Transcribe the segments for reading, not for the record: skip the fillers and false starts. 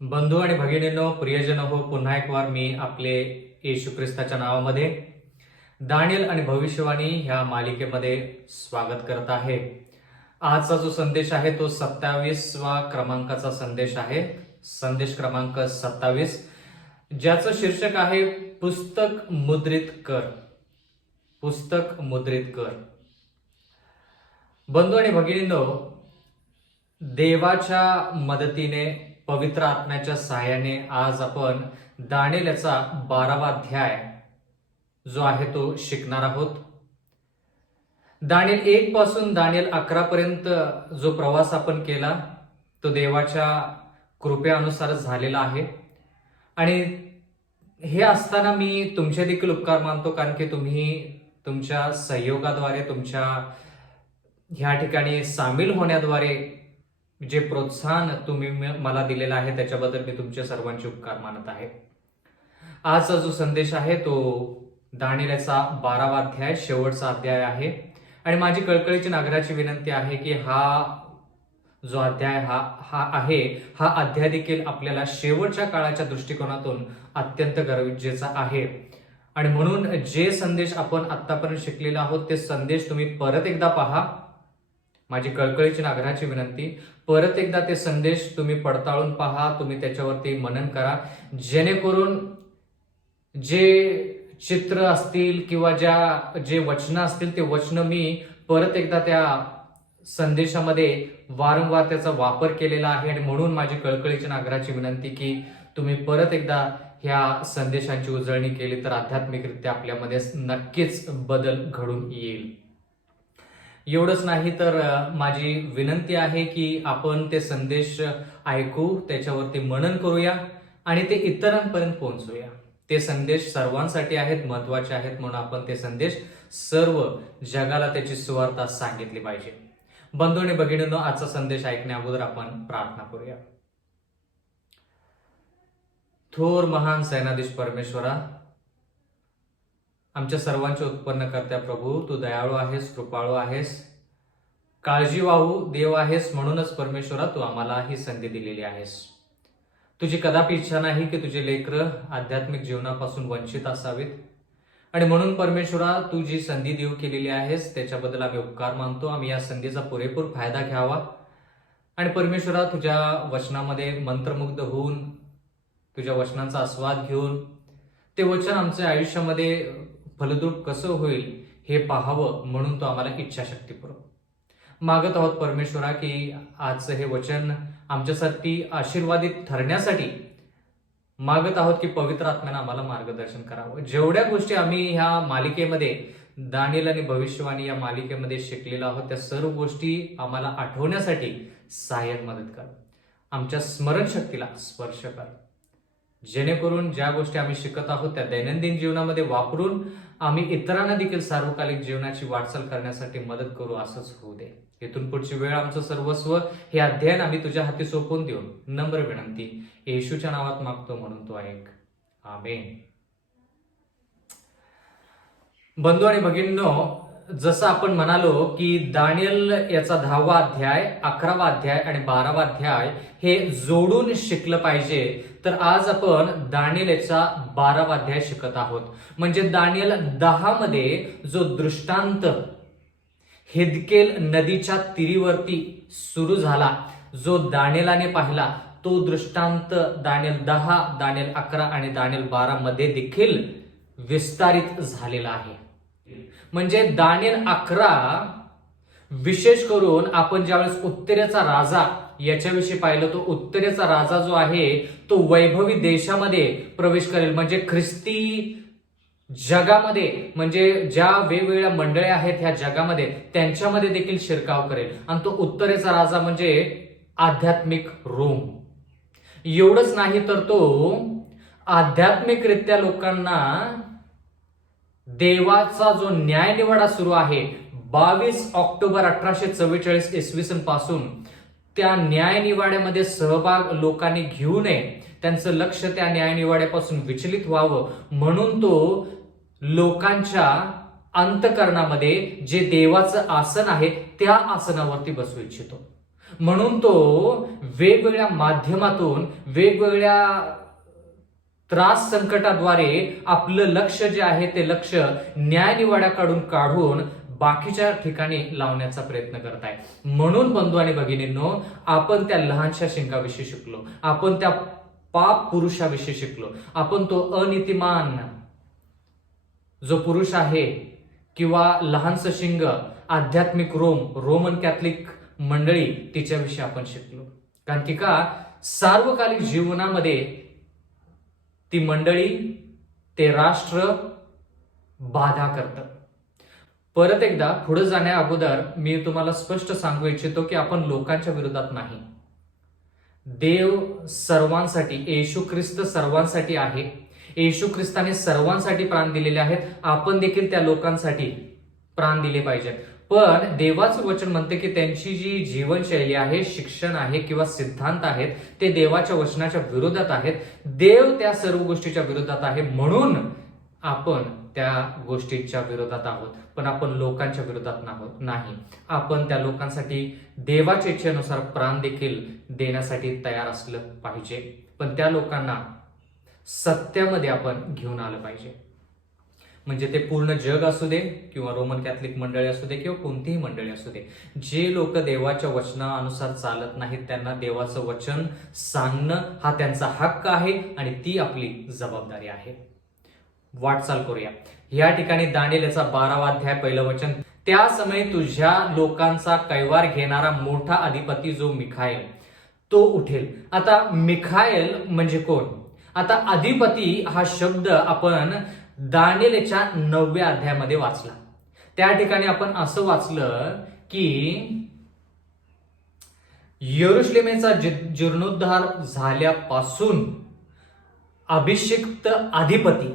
बंधू आणि भगिनींनो, प्रियजन हो, पुन्हा एक वार मी आपले येशू ख्रिस्ताच्या नावामध्ये दानियल आणि भविष्यवाणी ह्या मालिकेमध्ये स्वागत करत आहे. आजचा जो संदेश आहे तो 27वा क्रमांकाचा संदेश आहे. संदेश क्रमांक 27, ज्याचं शीर्षक आहे पुस्तक मुद्रित कर. पुस्तक मुद्रित कर. बंधू आणि भगिनींनो, देवाच्या मदतीने, पवित्र आत्म्याच्या सहाय्याने आज आपण दानियल याचा 12वा अध्याय जो आहे तो शिकणार आहोत. दानियल 1 पासून दानियल 11 पर्यंत जो प्रवास आपण केला तो देवाच्या कृपेनुसारच झालेला आहे. आणि हे असताना मी तुमचे देखील उपकार मानतो, कारण की तुम्ही तुमच्या सहयोगाद्वारे, तुमच्या ह्या ठिकाणी सामील होण्याद्वारे जे प्रोत्साहन तुम्ही मला दिलेलं आहे त्याच्याबद्दल मी तुमच्या सर्वांचे उपकार मानत आहे. आजचा जो संदेश आहे तो दानियल याचा 12वा अध्याय, शेवटचा अध्याय आहे. आणि माझी कळकळीची नागराची विनंती आहे की हा जो अध्याय हा अध्याय देखील आपल्याला शेवटच्या काळाच्या दृष्टिकोनातून अत्यंत गरजेचा आहे. आणि म्हणून जे संदेश आपण आतापर्यंत शिकलेले आहोत ते संदेश तुम्ही परत एकदा पहा. माझी कळकळीची नागराची विनंती, परत एकदा ते संदेश तुम्ही पडताळून पहा, तुम्ही त्याच्यावरती मनन करा, जेणेकरून जे चित्र असतील किंवा जे वचनं असतील ते वचनं मी परत एकदा त्या संदेशामध्ये वारंवार त्याचा वापर केलेला आहे. आणि म्हणून माझी कळकळीची नागराची विनंती की तुम्ही परत एकदा ह्या संदेशांची उजळणी केली तर आध्यात्मिकरित्या आपल्यामध्ये नक्कीच बदल घडून येईल. एवढंच नाही तर माझी विनंती आहे की आपण ते संदेश ऐकू, त्याच्यावरती मनन करूया आणि ते इतरांपर्यंत पोहोचूया. ते संदेश सर्वांसाठी आहेत, महत्वाचे आहेत, म्हणून आपण ते संदेश सर्व जगाला त्याची सुवार्ता सांगितली पाहिजे. बंधू आणि भगिनींनो, आजचा संदेश ऐकण्या अगोदर आपण प्रार्थना करूया. थोर महान सेनाधीश परमेश्वरा, आमच्या सर्वांचे उत्पन्नकर्त्या प्रभू, तू दयाळू आहेस, कृपाळू आहेस, काळजीवाहू देव आहेस. म्हणूनच परमेश्वरा तू आम्हाला ही संधी दिलेली आहेस. तुझी कदापि इच्छा नाही की तुझे लेकरं आध्यात्मिक जीवनापासून वंचित असावीत. आणि म्हणून परमेश्वरा तू जी संधी देऊ केलेली आहेस त्याच्याबद्दल आम्ही उपकार मानतो. आम्ही या संधीचा पुरेपूर फायदा घ्यावा आणि परमेश्वरा तुझ्या वचनामध्ये मंत्रमुग्ध होऊन, तुझ्या वचनांचा आस्वाद घेऊन ते वचन आमच्या आयुष्यामध्ये फलद्रूप कसं होईल हे पाहावं, म्हणून तो आम्हाला इच्छाशक्ती पुरव. मागत आहोत परमेश्वरा की आजचं हे वचन आमच्यासाठी आशीर्वादित ठरण्यासाठी मागत आहोत की पवित्र आत्म्यानं आम्हाला मार्गदर्शन करावं. जेवढ्या गोष्टी आम्ही ह्या मालिकेमध्ये, दानियल आणि भविष्यवाणी या मालिकेमध्ये शिकलेलो आहोत, त्या सर्व गोष्टी आम्हाला आठवण्यासाठी सहाय्यक मदत कर. आमच्या स्मरणशक्तीला स्पर्श कर, जेणेकरून ज्या गोष्टी आम्ही शिकत आहोत त्या दैनंदिन जीवनामध्ये वापरून आम्ही इतरांना देखील सार्वकालिक जीवनाची वाटचाल करण्यासाठी मदत करू. असंच होऊ दे. इथून पुढची वेळ आमचं सर्वस्व हे अध्ययन आम्ही तुझ्या हाती सोपवून देऊन नम्र विनंती येशूच्या नावात मागतो, म्हणून तो ऐक. आमेन. बंधू आणि भगिनींनो, जसं आपण म्हणालो की दानियल याचा 10वा अध्याय, 11वा अध्याय आणि 12वा अध्याय हे जोडून शिकलं पाहिजे. तर आज आपण दानियल याचा 12वा अध्याय शिकत आहोत. म्हणजे दानियल 10 मध्ये जो दृष्टांत हिदकेल नदीच्या तीरीवरती सुरू झाला, जो दानियलाने पाहिला, तो दृष्टांत दानियल 10, दानियल 11 आणि दानियल 12 मध्ये देखील विस्तारित झालेला आहे. म्हणजे दानियल 11 विशेष करून आपण ज्यावेळेस उत्तरेचा राजा याच्याविषयी पाहिलं, तो उत्तरेचा राजा जो आहे तो वैभवी देशामध्ये प्रवेश करेल. म्हणजे ख्रिस्ती जगामध्ये, म्हणजे ज्या वेगवेगळ्या मंडळ्या आहेत ह्या जगामध्ये, त्यांच्यामध्ये देखील शिरकाव करेल. आणि तो उत्तरेचा राजा म्हणजे आध्यात्मिक रोम. एवढंच नाही तर तो आध्यात्मिकरित्या लोकांना देवाचा जो न्यायनिवाडा सुरू आहे 22 ऑक्टोबर 1844 इसवी सन पासून, त्या न्यायनिवाड्यामध्ये सहभाग लोकांनी घेऊ नये, त्यांचं लक्ष त्या न्यायनिवाड्यापासून विचलित व्हावं, म्हणून तो लोकांच्या अंतःकरणामध्ये जे देवाचं आसन आहे त्या आसनावरती बसू इच्छितो. म्हणून तो वेगवेगळ्या माध्यमातून, वेगवेगळ्या त्रास संकटाद्वारे आपलं लक्ष जे आहे ते लक्ष न्यायनिवाड्याकडून काढून बाकीच्या ठिकाणी लावण्याचा प्रयत्न करत आहे. म्हणून बंधू आणि भगिनींनो, आपण त्या लहानशा शिंगाविषयी शिकलो, आपण त्या पाप पुरुषाविषयी शिकलो, आपण तो अनीतिमान जो पुरुष आहे किंवा लहानसं शिंग आध्यात्मिक रोमन कॅथलिक मंडळी तिच्याविषयी आपण शिकलो. कारण की का, सार्वकालिक जीवनामध्ये ती मंडळी, ते राष्ट्र बाधा करतं. परत एकदा पुढे जाण्या अगोदर मी तुम्हाला स्पष्ट सांगू इच्छितो की आपण लोकांच्या विरोधात नाही. देव सर्वांसाठी, येशू ख्रिस्त सर्वांसाठी आहे. येशू ख्रिस्ताने सर्वांसाठी प्राण दिलेले आहेत. आपण देखील त्या लोकांसाठी प्राण दिले पाहिजेत. पण देवाचं वचन म्हणते की त्यांची जी जीवनशैली आहे, शिक्षण आहे किंवा सिद्धांत आहेत, ते देवाच्या वचनाच्या विरोधात आहेत. देव त्या सर्व गोष्टीच्या विरोधात आहे, म्हणून आपण त्या गोष्टीच्या विरोधात आहोत. पण आपण लोकांच्या विरोधात नाही. आपण त्या लोकांसाठी देवाच्या इच्छेनुसार प्राण देखील देण्यासाठी तयार असलं पाहिजे. पण त्या लोकांना सत्यामध्ये आपण घेऊन आलं पाहिजे. म्हणजे ते पूर्ण जग असू दे किंवा रोमन कॅथलिक मंडळी असू दे किंवा कोणतीही मंडळी असू दे, जे लोक देवाच्या वचनानुसार चालत नाहीत त्यांना देवाचं वचन सांगणं हा त्यांचा हक्क आहे आणि ती आपली जबाबदारी आहे. वाटचाल करूया. या ठिकाणी दानिएल याचा 12वा अध्याय 1 वचन, त्या समयी तुझ्या लोकांचा कैवार घेणारा मोठा अधिपती जो मिखाएल तो उठेल. आता मिखाएल म्हणजे कोण? आता अधिपती हा शब्द आपण दानिएलच्या 9व्या अध्यायामध्ये वाचला. त्या ठिकाणी आपण असं वाचलं की यरुशलेमेचा जीर्णोद्धार झाल्यापासून अभिषिक्त अधिपती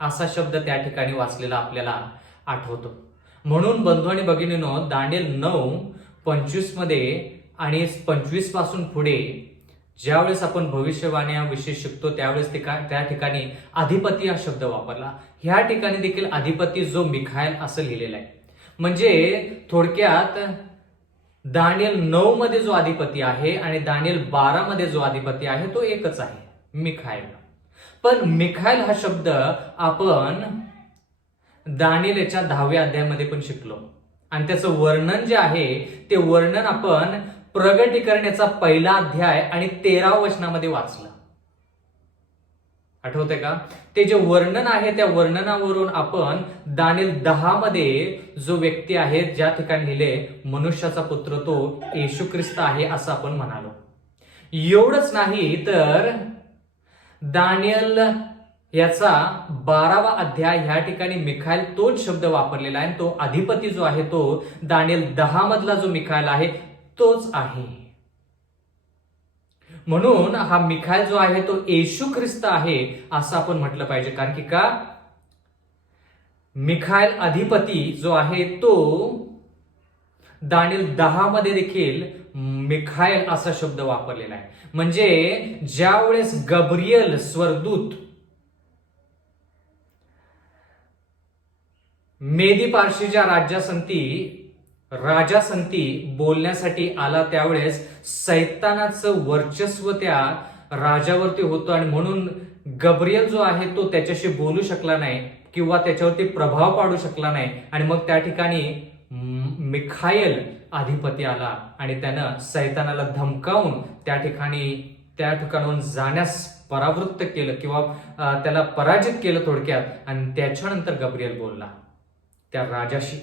असा शब्द त्या ठिकाणी वाचलेला आपल्याला आठवतो. म्हणून बंधू आणि भगिनींनो, दानिएल 9:25 मध्ये आणि 25 पासून पुढे ज्यावेळेस आपण भविष्यवाण्याविषयी शिकतो त्यावेळेस त्या ठिकाणी अधिपती हा शब्द वापरला. ह्या ठिकाणी देखील अधिपती जो मिखाएल असं लिहिलेलं आहे. म्हणजे थोडक्यात दानिएल 9 मध्ये जो अधिपती आहे आणि दानिएल 12 मध्ये जो अधिपती आहे तो एकच आहे, मिखाएल. पण मिखाएल हा शब्द आपण दानिएलच्या 10व्या अध्यायामध्ये पण शिकलो आणि त्याचं वर्णन जे आहे ते वर्णन आपण प्रगटीकरणाचा 1 अध्याय आणि 13व्या वचनामध्ये वाचलं. आठवतंय का? ते जे वर्णन आहे त्या वर्णनावरून आपण दानिएल 10 मध्ये जो व्यक्ती आहे ज्या ठिकाणी लिहिले मनुष्याचा पुत्र तो येशू ख्रिस्त आहे असं आपण म्हणालो. एवढंच नाही तर दानिएल याचा 12वा अध्याय ह्या ठिकाणी मिखाएल तोच शब्द वापरलेला आहे. तो अधिपती जो आहे तो दानिएल 10 मधला जो मिखाएल आहे तोच आहे. म्हणून हा मिखाएल जो आहे तो येशू ख्रिस्त आहे असं आपण म्हटलं पाहिजे. कारण की का, मिखाएल अधिपती जो आहे तो दानिएल 10 मध्ये देखील मिखाएल असा शब्द वापरलेला आहे. म्हणजे ज्यावेळेस गब्रियल स्वर्गदूत मेदी पारशीच्या राजासंती बोलण्यासाठी आला त्यावेळेस सैतानाचं वर्चस्व त्या राजावरती होतं आणि म्हणून गब्रियल जो आहे तो त्याच्याशी बोलू शकला नाही किंवा त्याच्यावरती प्रभाव पाडू शकला नाही. आणि मग त्या ठिकाणी मिखाएल अधिपती आला आणि त्यानं सैतानाला धमकावून त्या ठिकाणाहून जाण्यास परावृत्त केलं किंवा त्याला पराजित केलं थोडक्यात. आणि त्याच्यानंतर गब्रियल बोलला त्या राजाशी.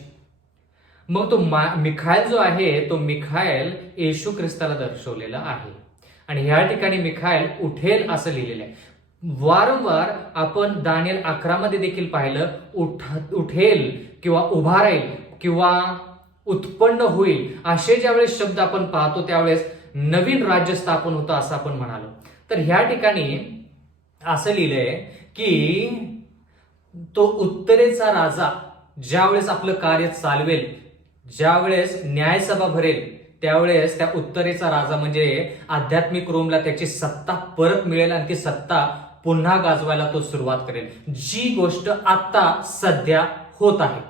मग तो मिखाएल जो आहे तो मिखाएल येशू ख्रिस्ताला दर्शवलेला आहे. आणि ह्या ठिकाणी मिखाएल उठेल असं लिहिलेलं आहे. वारंवार आपण दानिएल 11 मध्ये देखील पाहिलं उठेल किंवा उभा राहील किंवा उत्पन्न होईल असे ज्यावेळेस शब्द आपण पाहतो त्यावेळेस नवीन राज्य स्थापन होतं असं आपण म्हणालो. तर ह्या ठिकाणी असं लिहिलंय की तो उत्तरेचा राजा ज्यावेळेस आपलं कार्य चालवेल, ज्यावेळेस न्यायसभा भरेल त्यावेळेस त्या उत्तरेचा राजा म्हणजे आध्यात्मिक रोमला त्याची सत्ता परत मिळेल आणि ती सत्ता पुन्हा गाजवायला तो सुरुवात करेल. जी गोष्ट आता सध्या होत आहे.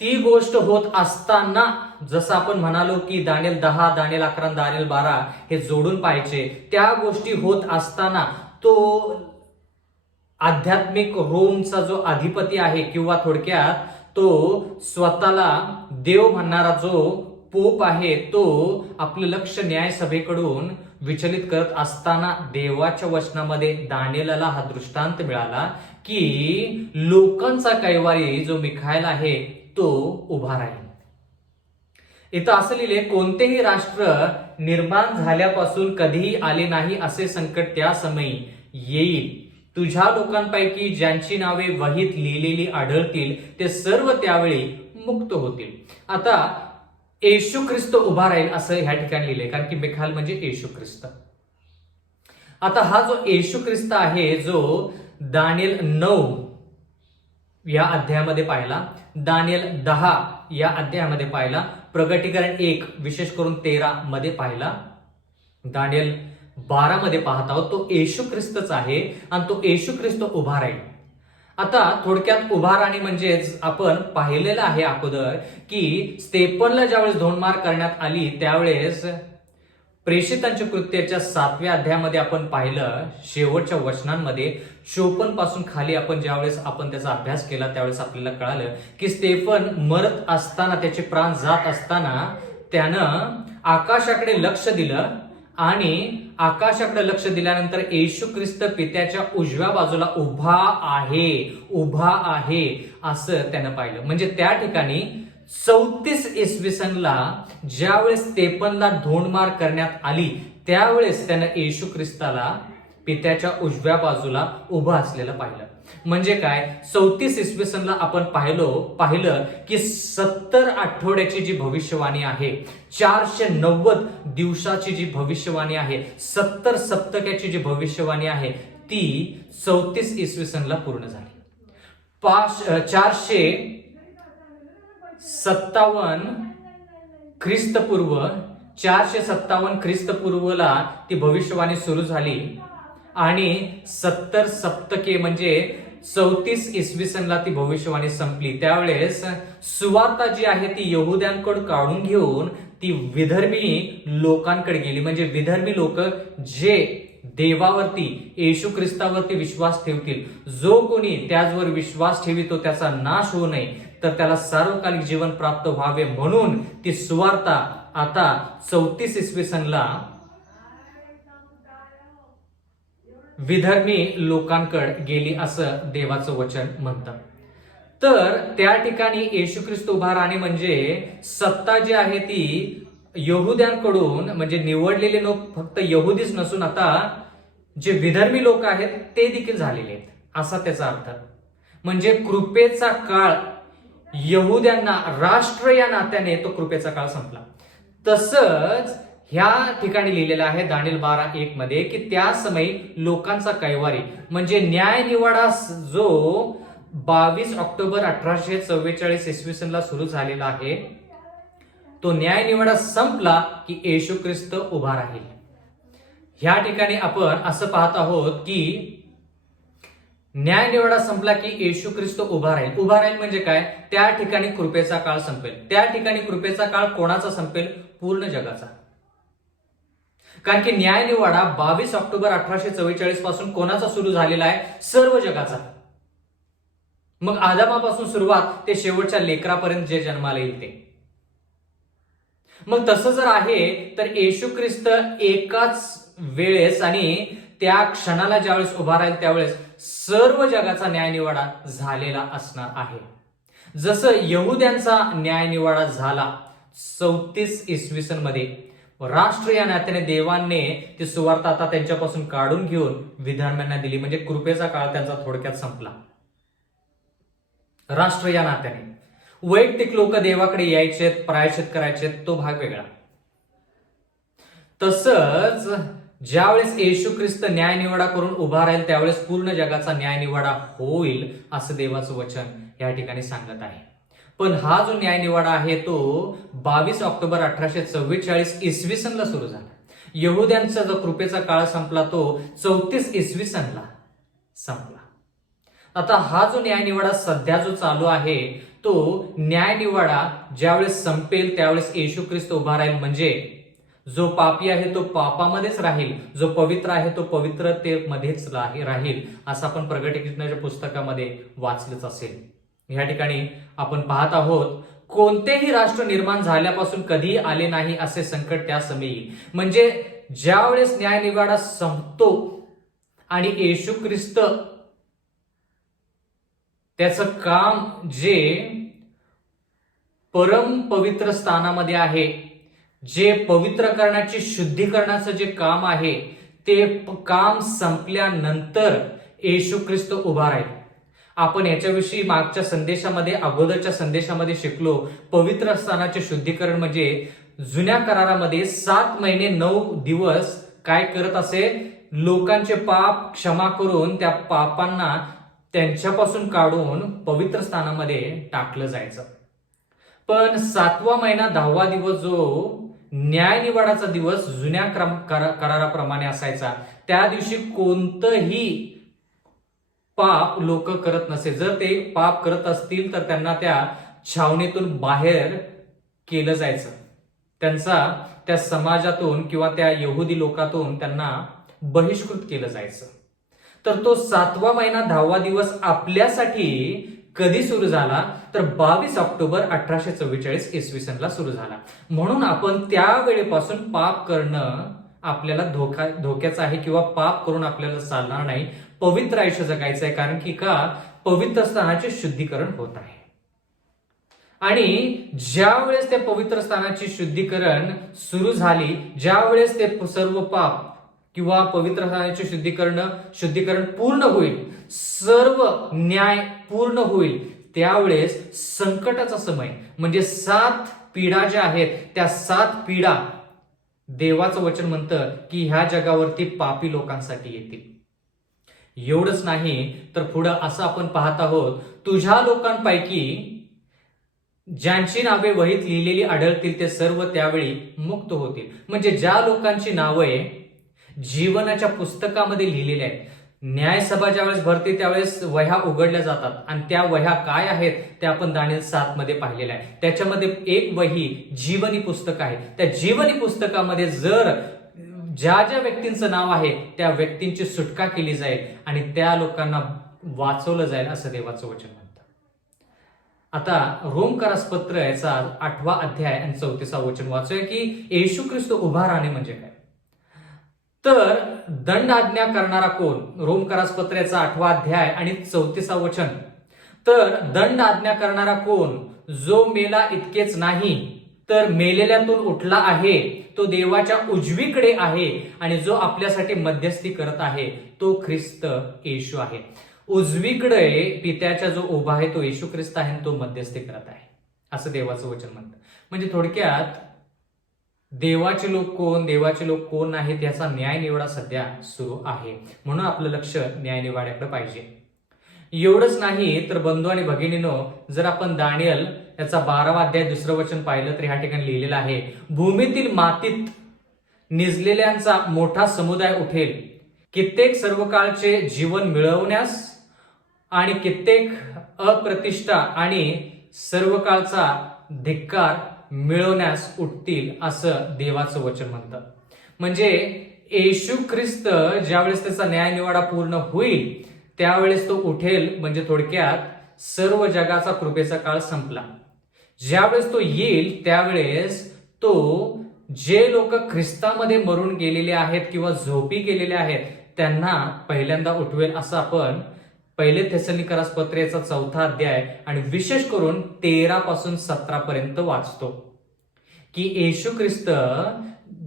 ती गोष्ट होत असताना, जसं आपण म्हणालो की दानिएल 10, दानिएल 11, दानिएल 12 हे जोडून पाहायचे, त्या गोष्टी होत असताना तो आध्यात्मिक रोमचा जो अधिपती आहे, किंवा थोडक्यात तो स्वतःला देव म्हणणारा जो पोप आहे, तो आपलं लक्ष न्यायसभेकडून विचलित करत असताना देवाच्या वचनामध्ये दानिएलला हा दृष्टांत मिळाला की लोकांचा कैवारी जो मिखाएल आहे तो उभा राहील. इथं असं लिहिले, कोणतेही राष्ट्र निर्माण झाल्यापासून कधीही आले नाही असे संकट त्या समयी येईल. तुझ्या लोकांपैकी ज्यांची नावे वहीत लिहिलेली आढळतील ते सर्व त्यावेळी मुक्त होतील. आता येशू ख्रिस्त उभा राहील असं ह्या ठिकाणी लिहिले, कारण की मिखाएल म्हणजे येशू ख्रिस्त. आता हा जो येशू ख्रिस्त आहे, जो दानिएल 9 या अध्यायामध्ये पाहिला, दानिएल 10 या अध्यायामध्ये पाहिला, प्रगटीकरण 1 विशेष करून 13 मध्ये पाहिला, दानिएल 12 मध्ये पाहत आहोत, तो येशू ख्रिस्तच आहे आणि तो येशू ख्रिस्त उभा राहील. आता थोडक्यात उभा राहणे म्हणजेच आपण पाहिलेलं आहे अगोदर की स्तेफनला ज्यावेळेस धोंडमार करण्यात आली त्यावेळेस प्रेषितांच्या कृत्याच्या 7व्या अध्यायामध्ये आपण पाहिलं, शेवटच्या वचनांमध्ये 54 पासून खाली आपण ज्यावेळेस आपण त्याचा अभ्यास केला त्यावेळेस आपल्याला कळालं की स्तेफन मरत असताना, त्याचे प्राण जात असताना त्यानं आकाशाकडे लक्ष दिलं आणि आकाशाकडे लक्ष दिल्यानंतर येशू ख्रिस्त पित्याच्या उजव्या बाजूला उभा आहे असं त्यानं पाहिलं. म्हणजे त्या ठिकाणी 34 इसवी सनला ज्यावेळेस स्तेफनला धोंडमार करण्यात आली त्यावेळेस त्यानं येशू ख्रिस्ताला पित्याच्या उजव्या बाजूला उभं असलेलं पाहिलं. म्हणजे काय, 34 इसवी सनला आपण पाहिलं की 70 आठवड्याची जी भविष्यवाणी आहे, 490 दिवसाची जी भविष्यवाणी आहे, 70 सप्तकाची जी भविष्यवाणी आहे ती 34 इसवी सनला पूर्ण झाली. 457 ख्रिस्तपूर्व 457 ख्रिस्तपूर्वला ती भविष्यवाणी सुरू झाली आणि 70 सप्तके म्हणजे 34 इसवी सनला ती भविष्यवाणी संपली. त्यावेळेस सुवार्ता जी आहे ती यहुद्यांकडे काढून घेऊन ती विधर्मी लोकांकडे गेली. म्हणजे विधर्मी लोक जे देवावरती, येशू ख्रिस्तावरती विश्वास ठेवतील, जो कोणी त्याचवर विश्वास ठेवितो त्याचा नाश होऊ नये तर त्याला सार्वकालिक जीवन प्राप्त व्हावे म्हणून ती सुवार्ता आता 34 इसवी सनला विधर्मी लोकांकडे गेली असं देवाचं वचन म्हणतं. तर त्या ठिकाणी येशू ख्रिस्त उभा राहणे म्हणजे सत्ता जी आहे ती यहुद्यांकडून, म्हणजे निवडलेले लोक फक्त यहुदीच नसून आता जे विधर्मी लोक आहेत ते देखील झालेले आहेत असा त्याचा अर्थ. म्हणजे कृपेचा काळ यहुद्यांना राष्ट्र या नात्याने तो कृपेचा काळ संपला. तसंच ह्या ठिकाणी लिहिलेलं आहे दानिएल 12:1 मध्ये की त्या समयी लोकांचा कैवारी म्हणजे न्याय निवाडा जो 22 ऑक्टोबर 1844 इसवी सनला सुरू झालेला आहे, तो न्याय निवाडा संपला की येशू ख्रिस्त उभा राहील. ह्या ठिकाणी आपण असं पाहत आहोत की न्याय निवाडा संपला की येशू ख्रिस्त उभा राहील. उभा राहील म्हणजे काय, त्या ठिकाणी कृपेचा काळ संपेल. त्या ठिकाणी कृपेचा काळ कोणाचा संपेल? पूर्ण जगाचा. कारण की न्याय निवाडा 22 ऑक्टोबर 1844 पासून कोणाचा सुरू झालेला आहे? सर्व जगाचा. मग आदमापासून सुरुवात ते शेवटच्या लेकरापर्यंत जे जन्माला येईल ते. मग तसं जर आहे तर येशू ख्रिस्त एकाच वेळेस आणि त्या क्षणाला ज्यावेळेस उभा राहील त्यावेळेस सर्व जगाचा न्यायनिवाडा झालेला असणार आहे. जसं यहुद्यांचा न्यायनिवाडा झाला 34 इसवी सन मध्ये, राष्ट्र या नात्याने देवाने ती सुवार्ता आता त्यांच्यापासून काढून घेऊन विधर्म्यांना दिली. म्हणजे कृपेचा काळ त्यांचा थोडक्यात संपला. राष्ट्र या नात्याने वैयक्तिक लोक देवाकडे यायचे, प्रायश्चित करायचे, तो भाग वेगळा. तसंच ज्यावेळेस येशू ख्रिस्त न्यायनिवाडा करून उभा राहील त्यावेळेस पूर्ण जगाचा न्यायनिवाडा होईल असं देवाचं वचन या ठिकाणी सांगत आहे. पण हा जो न्यायनिवाडा आहे तो 22 ऑक्टोबर 1844 इसवी सनला सुरू झाला. यहुद्यांचा जो कृपेचा काळ संपला तो 34 इसवी सनला संपला. आता हा जो न्यायनिवाडा सध्या जो चालू आहे तो तो न्यायनिवाडा ज्यावेळेस संपेल त्यावेळेस येशू ख्रिस्त उभा राहील. म्हणजे जो पापी आहे तो पापामध्येच राहील, जो पवित्र आहे तो पवित्रतेमध्येच राहील, असं आपण प्रकटीकरणाच्या पुस्तकामध्ये वाचलंच असेल. या ठिकाणी आपण पाहत आहोत कोणतेही राष्ट्र निर्माण झाल्यापासून कधी आले नाही असे संकट त्या समयी येईल. म्हणजे ज्यावेळेस न्यायनिवाडा संपतो आणि येशू ख्रिस्त त्याचं काम जे परम पवित्र स्थानामध्ये आहे, जे पवित्र करण्याचे शुद्धीकरणाचं जे काम आहे, ते काम संपल्यानंतर येशू ख्रिस्त उभा राहील. आपण याच्याविषयी मागच्या संदेशामध्ये, अगोदरच्या संदेशामध्ये शिकलो. पवित्र स्थानाचे शुद्धीकरण म्हणजे जुन्या करारामध्ये 7 महिने 9 दिवस काय करत असे, लोकांचे पाप क्षमा करून त्या पापांना त्यांच्यापासून काढून पवित्र स्थानामध्ये टाकलं जायचं. पण 7वा महिना 10वा दिवस जो न्यायनिवाडाचा दिवस जुन्या कराराप्रमाणे असायचा, त्या दिवशी कोणतंही पाप लोक करत नसे. जर ते पाप करत असतील तर त्यांना त्या छावणीतून बाहेर केलं जायचं, त्यांचा त्या समाजातून किंवा त्या यहुदी लोकातून त्यांना बहिष्कृत केलं जायचं. तर तो 7वा महिना 10वा दिवस आपल्यासाठी कधी सुरू झाला तर 22 ऑक्टोबर 1844 इसवी सनला सुरू झाला. म्हणून आपण त्या वेळेपासून पाप करणं आपल्याला धोक्याचं आहे किंवा पाप करून आपल्याला चालणार नाही. पवित्र आयुष्य जगायचं आहे, कारण की का पवित्र स्थानाचे शुद्धीकरण होत आहे. आणि ज्या वेळेस त्या पवित्र स्थानाची शुद्धीकरण सुरू झाली, ज्या वेळेस ते सर्व पाप किंवा पवित्र स्थानाचे शुद्धीकरण पूर्ण होईल, सर्व न्याय पूर्ण होईल, त्यावेळेस संकटाचा समय म्हणजे 7 पिढा ज्या आहेत, त्या 7 पिढा देवाचं वचन म्हणतं की ह्या जगावरती पापी लोकांसाठी येतील. एवढंच नाही तर पुढं असं आपण पाहत आहोत, तुझ्या लोकांपैकी ज्यांची नावे वहीत लिहिलेली आढळतील ते सर्व त्यावेळी मुक्त होतील. म्हणजे ज्या लोकांची नावे जीवनाच्या पुस्तकामध्ये लिहिलेल्या आहेत, न्यायसभा ज्यावेळेस भरते त्यावेळेस वह्या उघडल्या जातात आणि त्या वह्या काय आहेत ते आपण दानिएल 7 मध्ये पाहिलेल्या आहे. त्याच्यामध्ये एक वही जीवनी पुस्तक आहे. त्या जीवनी पुस्तकामध्ये जर ज्या ज्या व्यक्तींचं नाव आहे त्या व्यक्तींची सुटका केली जाईल आणि त्या लोकांना वाचवलं जाईल, असं देवाचं वचन म्हणतं. आता रोमकरासपत्र याचा 8वा अध्याय आणि 34वा वचन वाचूया की येशू ख्रिस्त उभा राहणे म्हणजे काय. तर दंड आज्ञा करणारा कोण? रोमकरासपत्र याचा 8वा अध्याय आणि 34वा वचन. तर दंड आज्ञा करणारा कोण? जो मेला इतकेच नाही तर मेलेल्यातून उठला आहे, तो देवाच्या उजवीकडे आहे आणि जो आपल्यासाठी मध्यस्थी करत आहे तो ख्रिस्त येशू आहे. उजवीकडे पित्याच्या जो उभा आहे तो येशू ख्रिस्त आहे, तो मध्यस्थी करत आहे, असं देवाचं वचन म्हणतं. म्हणजे थोडक्यात देवाचे लोक कोण आहेत याचा न्यायनिवाडा सध्या सुरू आहे. म्हणून आपलं लक्ष न्यायनिवाड्याकडे पाहिजे. एवढंच नाही तर बंधू आणि भगिनीनो, जर आपण दानिएल याचा 12वा अध्याय 2रं वचन पाहिलं तर ह्या ठिकाणी लिहिलेलं आहे, भूमीतील मातीत निजलेल्यांचा मोठा समुदाय उठेल, कित्येक सर्वकाळचे जीवन मिळवण्यास आणि कित्येक अप्रतिष्ठा आणि सर्वकाळचा धिक्कार मिळवण्यास उठतील, असं देवाचं वचन म्हणतं. म्हणजे येशू ख्रिस्त ज्यावेळेस त्याचा न्यायनिवाडा पूर्ण होईल त्यावेळेस तो उठेल. म्हणजे थोडक्यात सर्व जगाचा कृपेचा काळ संपला. ज्यावेळेस तो येईल त्यावेळेस तो जे लोक ख्रिस्तामध्ये मरून गेलेले आहेत किंवा झोपी गेलेले आहेत त्यांना पहिल्यांदा उठवेल, असं आपण 1 थेसलोनिकरासपत्र याचा 4था अध्याय आणि विशेष करून 13 पासून 17 पर्यंत वाचतो की येशू ख्रिस्त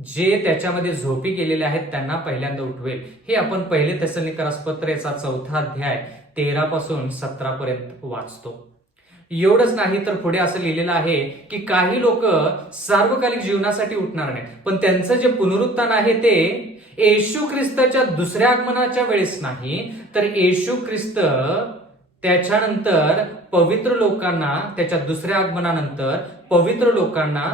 जे त्याच्यामध्ये झोपी गेलेले आहेत त्यांना पहिल्यांदा उठवेल. हे आपण 1 थेसलोनिकरासपत्र याचा 4था अध्याय 13 पासून 17 पर्यंत वाचतो. एवढंच नाही तर पुढे असं लिहिलेलं आहे की काही लोक सार्वकालिक जीवनासाठी उठणार नाही, पण त्यांचं जे पुनरुत्थान आहे ते येशू ख्रिस्ताच्या दुसऱ्या आगमनाच्या वेळेस नाही, तर येशू ख्रिस्त त्याच्यानंतर पवित्र लोकांना, त्याच्या दुसऱ्या आगमनानंतर पवित्र लोकांना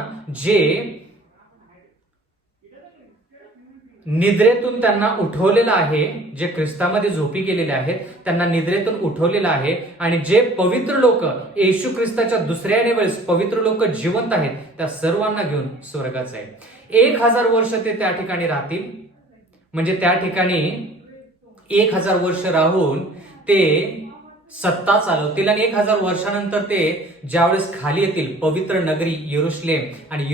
निद्रेतून त्यांना उठवलेलं आहे. जे ख्रिस्तामध्ये झोपी गेलेले आहेत त्यांना निद्रेतून उठवलेलं आहे. आणि जे पवित्र लोक येशू ख्रिस्ताच्या दुसऱ्या वेळेस पवित्र लोक जिवंत आहेत त्या सर्वांना घेऊन स्वर्गात जाईल. 1000 वर्ष ते त्या ठिकाणी राहतील. म्हणजे त्या ठिकाणी 1000 वर्ष राहून ते सत्ता चालवतील. आणि 1000 वर्षानंतर ते ज्यावेळेस खाली येतील पवित्र नगरी यरुशलेम आणि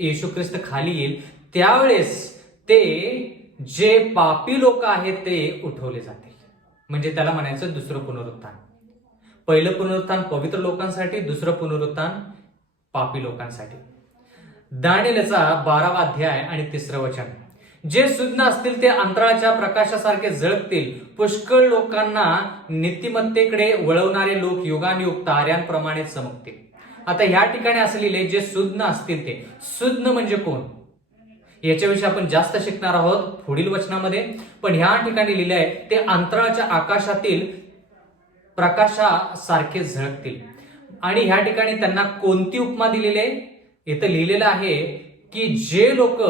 येशू ख्रिस्त खाली येईल त्यावेळेस ते जे पापी लोक आहेत ते उठवले जातील. म्हणजे त्याला म्हणायचं दुसरं पुनरुत्थान. पहिलं पुनरुत्थान पवित्र लोकांसाठी, दुसरं पुनरुत्थान पापी लोकांसाठी. दानिएलचा 12वा अध्याय आणि 3रं वचन. जे सुज्ञ असतील ते अंतराळाच्या प्रकाशासारखे झळकतील. पुष्कळ लोकांना नीतिमत्तेकडे वळवणारे लोक युगानुयुग ताऱ्यांप्रमाणे चमकतील. आता ह्या ठिकाणी असलेले जे सुज्ञ असतील ते, सुज्ञ म्हणजे कोण याच्याविषयी आपण जास्त शिकणार आहोत पुढील वचनामध्ये. पण ह्या ठिकाणी लिहिले आहे ते अंतराळाच्या आकाशातील प्रकाशासारखे झळकतील. आणि ह्या ठिकाणी त्यांना कोणती उपमा दिलेली आहे? इथं लिहिलेलं आहे की जे लोक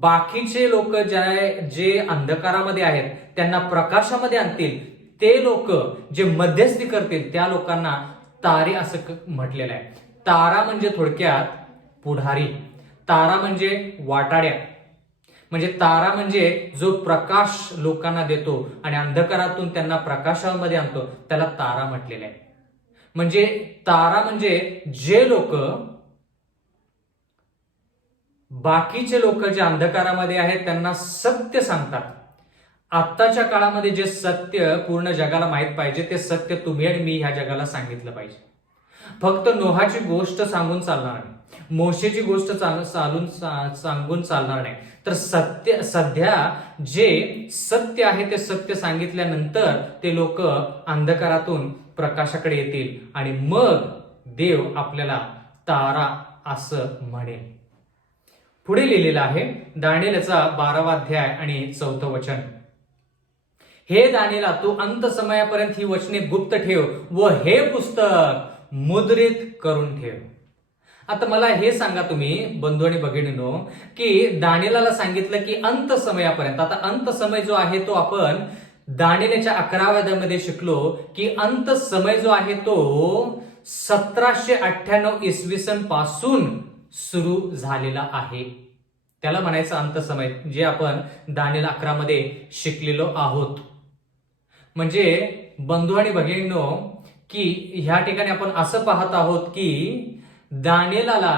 बाकीचे लोक जे अंधकारामध्ये आहेत त्यांना प्रकाशामध्ये आणतील, ते लोक जे मध्यस्थी करतील त्या लोकांना तारे असं म्हटलेलं आहे. तारा म्हणजे थोडक्यात पुढारी, तारा म्हणजे वाटाड्या. म्हणजे तारा म्हणजे जो प्रकाश लोकांना देतो आणि अंधकारातून त्यांना प्रकाशामध्ये आणतो त्याला तारा म्हटलेलं आहे. म्हणजे तारा म्हणजे जे लोक बाकीचे लोक जे अंधकारामध्ये आहेत त्यांना सत्य सांगतात. आत्ताच्या काळामध्ये जे सत्य पूर्ण जगाला माहित पाहिजे ते सत्य तुम्ही आणि मी ह्या जगाला सांगितलं पाहिजे. फक्त नोहाची गोष्ट सांगून चालणार नाही, मोशेची गोष्ट सांगून चालणार नाही. तर सध्या जे सत्य आहे ते सत्य सांगितल्यानंतर ते लोक अंधकारातून प्रकाशाकडे येतील आणि मग देव आपल्याला तारा असं म्हणेल. पुढे लिहिलेलं आहे दानिएलचा 12वा अध्याय आणि 4थं वचन. हे दानिएला, तू अंत समयापर्यंत ही वचने गुप्त ठेव व हे पुस्तक मुद्रित करून ठेव. आता मला हे सांगा तुम्ही बंधू आणि भगिनींनो की दानिएलाला सांगितलं की अंत समयापर्यंत. आता अंत समय जो आहे तो आपण दानिएलच्या 11व्या अध्यायामध्ये शिकलो की अंत समय जो आहे तो 1798 इसवी सन पासून सुरू झालेला आहे. त्याला म्हणायचं अंत समय, जे आपण दानिएल 11 मध्ये शिकलेलो आहोत. म्हणजे बंधू आणि भगिनींनो की ह्या ठिकाणी आपण असं पाहत आहोत की दानिएलाला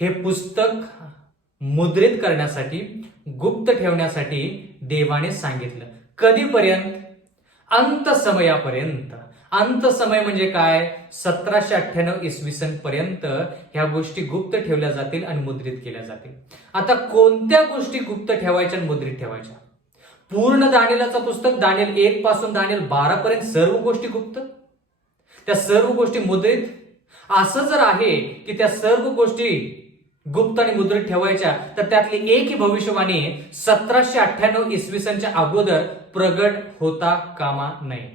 हे पुस्तक मुद्रित करण्यासाठी, गुप्त ठेवण्यासाठी देवाने सांगितलं. कधीपर्यंत? अंत समयापर्यंत. अंत समय म्हणजे काय? 1798 इसवी सन पर्यंत ह्या गोष्टी गुप्त ठेवल्या जातील आणि मुद्रित केल्या जातील. आता कोणत्या गोष्टी गुप्त ठेवायच्या आणि मुद्रित ठेवायच्या? पूर्ण दानिएलचं पुस्तक दानिएल 1 पासून दानिएल 12 पर्यंत सर्व गोष्टी गुप्त, त्या सर्व गोष्टी मुद्रित. असं जर आहे की त्या सर्व गोष्टी गुप्त आणि मुद्रित ठेवायच्या तर त्यातली एकही भविष्यवाणी 1798 इसवी सनच्या अगोदर प्रगट होता कामा नये.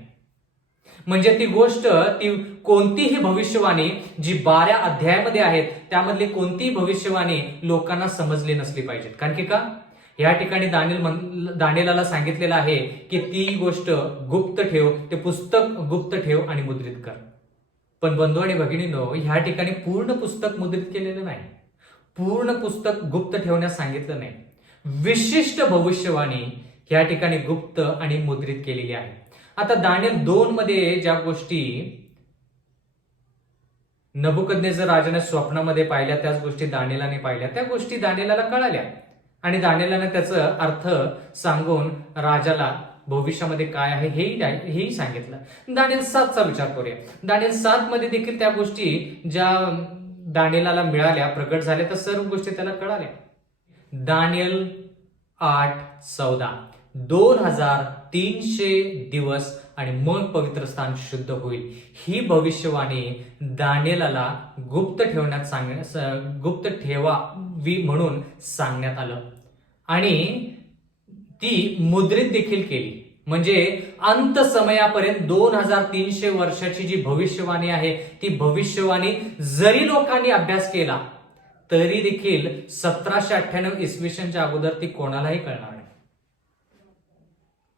म्हणजे ती गोष्ट, ती कोणतीही भविष्यवाणी जी 12 अध्यायामध्ये आहेत त्यामधली कोणतीही भविष्यवाणी लोकांना समजली नसली पाहिजेत. कारण की का? या ठिकाणी दानिएलाला सांगितलेलं आहे की ती गोष्ट गुप्त ठेव, ते पुस्तक गुप्त ठेव आणि मुद्रित कर. पण बंधू आणि भगिनींनो, ह्या ठिकाणी पूर्ण पुस्तक मुद्रित केलेलं नाही, पूर्ण पुस्तक गुप्त ठेवण्यास सांगितलं नाही. विशिष्ट भविष्यवाणी ह्या ठिकाणी गुप्त आणि मुद्रित केलेली आहे. आता दानिएल 2 मध्ये ज्या गोष्टी नबुकदनेझर राजाने स्वप्नामध्ये पाहिल्या त्याच गोष्टी दानिएलाने पाहिल्या, त्या गोष्टी दानिएलाला कळाल्या आणि दानिएलाने त्याचा अर्थ सांगून राजाला भविष्यामध्ये काय आहे हेही सांगितलं. दानिएल 7चा विचार करूया. दानिएल 7 मध्ये देखील त्या गोष्टी ज्या दानिएलाला मिळाल्या, प्रगट झाल्या, तर सर्व गोष्टी त्याला कळाल्या. दानिएल 8:14 2300 दिवस आणि मग पवित्र स्थान शुद्ध होईल, ही भविष्यवाणी दानिएलाला गुप्त ठेवावी म्हणून सांगण्यात आलं आणि ती मुद्रित देखील केली. म्हणजे अंत समयापर्यंत 2300 वर्षाची जी भविष्यवाणी आहे ती भविष्यवाणी जरी लोकांनी अभ्यास केला तरी देखील 1798 इसवी सनच्या अगोदर ती कोणालाही कळणार नाही.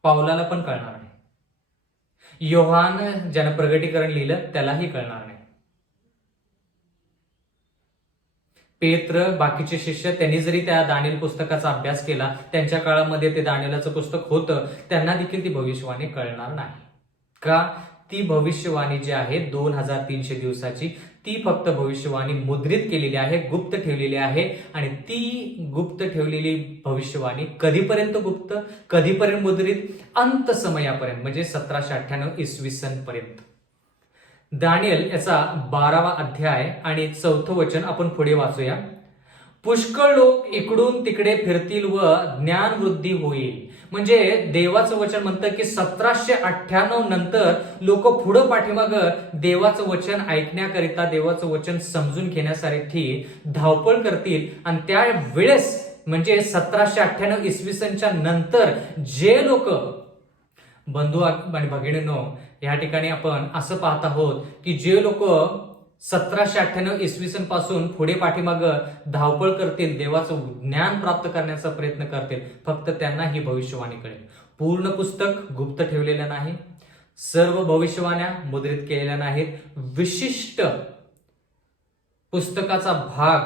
पावलाला पण कळणार नाही. योहान ज्यानं प्रगटीकरण लिहिलं त्यालाही कळणार नाही. पेत्र, बाकीचे शिष्य त्यांनी जरी त्या दानिएल पुस्तकाचा अभ्यास केला, त्यांच्या काळामध्ये ते दानिएलाचं पुस्तक होतं, त्यांना देखील ती भविष्यवाणी कळणार नाही. का? ती भविष्यवाणी जी आहे 2300 दिवसाची, ती फक्त भविष्यवाणी मुद्रित केलेली आहे, गुप्त ठेवलेली आहे. आणि ती गुप्त ठेवलेली भविष्यवाणी कधीपर्यंत गुप्त, कधीपर्यंत मुद्रित? अंत समयापर्यंत, म्हणजे 1798 इसवी सन पर्यंत. दानिएल याचा 12वा अध्याय आणि 4थं वचन आपण पुढे वाचूया. पुष्कळ लोक इकडून तिकडे फिरतील व ज्ञान वृद्धी होईल. म्हणजे देवाचं वचन म्हणतं की 1798 नंतर लोक पुढं पाठीमागं देवाचं वचन ऐकण्याकरिता, देवाचं वचन समजून घेण्यासाठी धावपळ करतील. आणि त्या वेळेस म्हणजे 1798 इसवी सनच्या नंतर जे लोक, बंधू आणि भगिनींनो, या ठिकाणी आपण असं पाहत आहोत की जे लोक 1798 इसवी सन पासून पुढे पाठीमागं धावपळ करतील, देवाचं ज्ञान प्राप्त करण्याचा प्रयत्न करतील, फक्त त्यांना ही भविष्यवाणी कळेल. पूर्ण पुस्तक गुप्त ठेवलेलं नाही, सर्व भविष्यवाण्या मुद्रित केलेल्या नाहीत. विशिष्ट पुस्तकाचा भाग,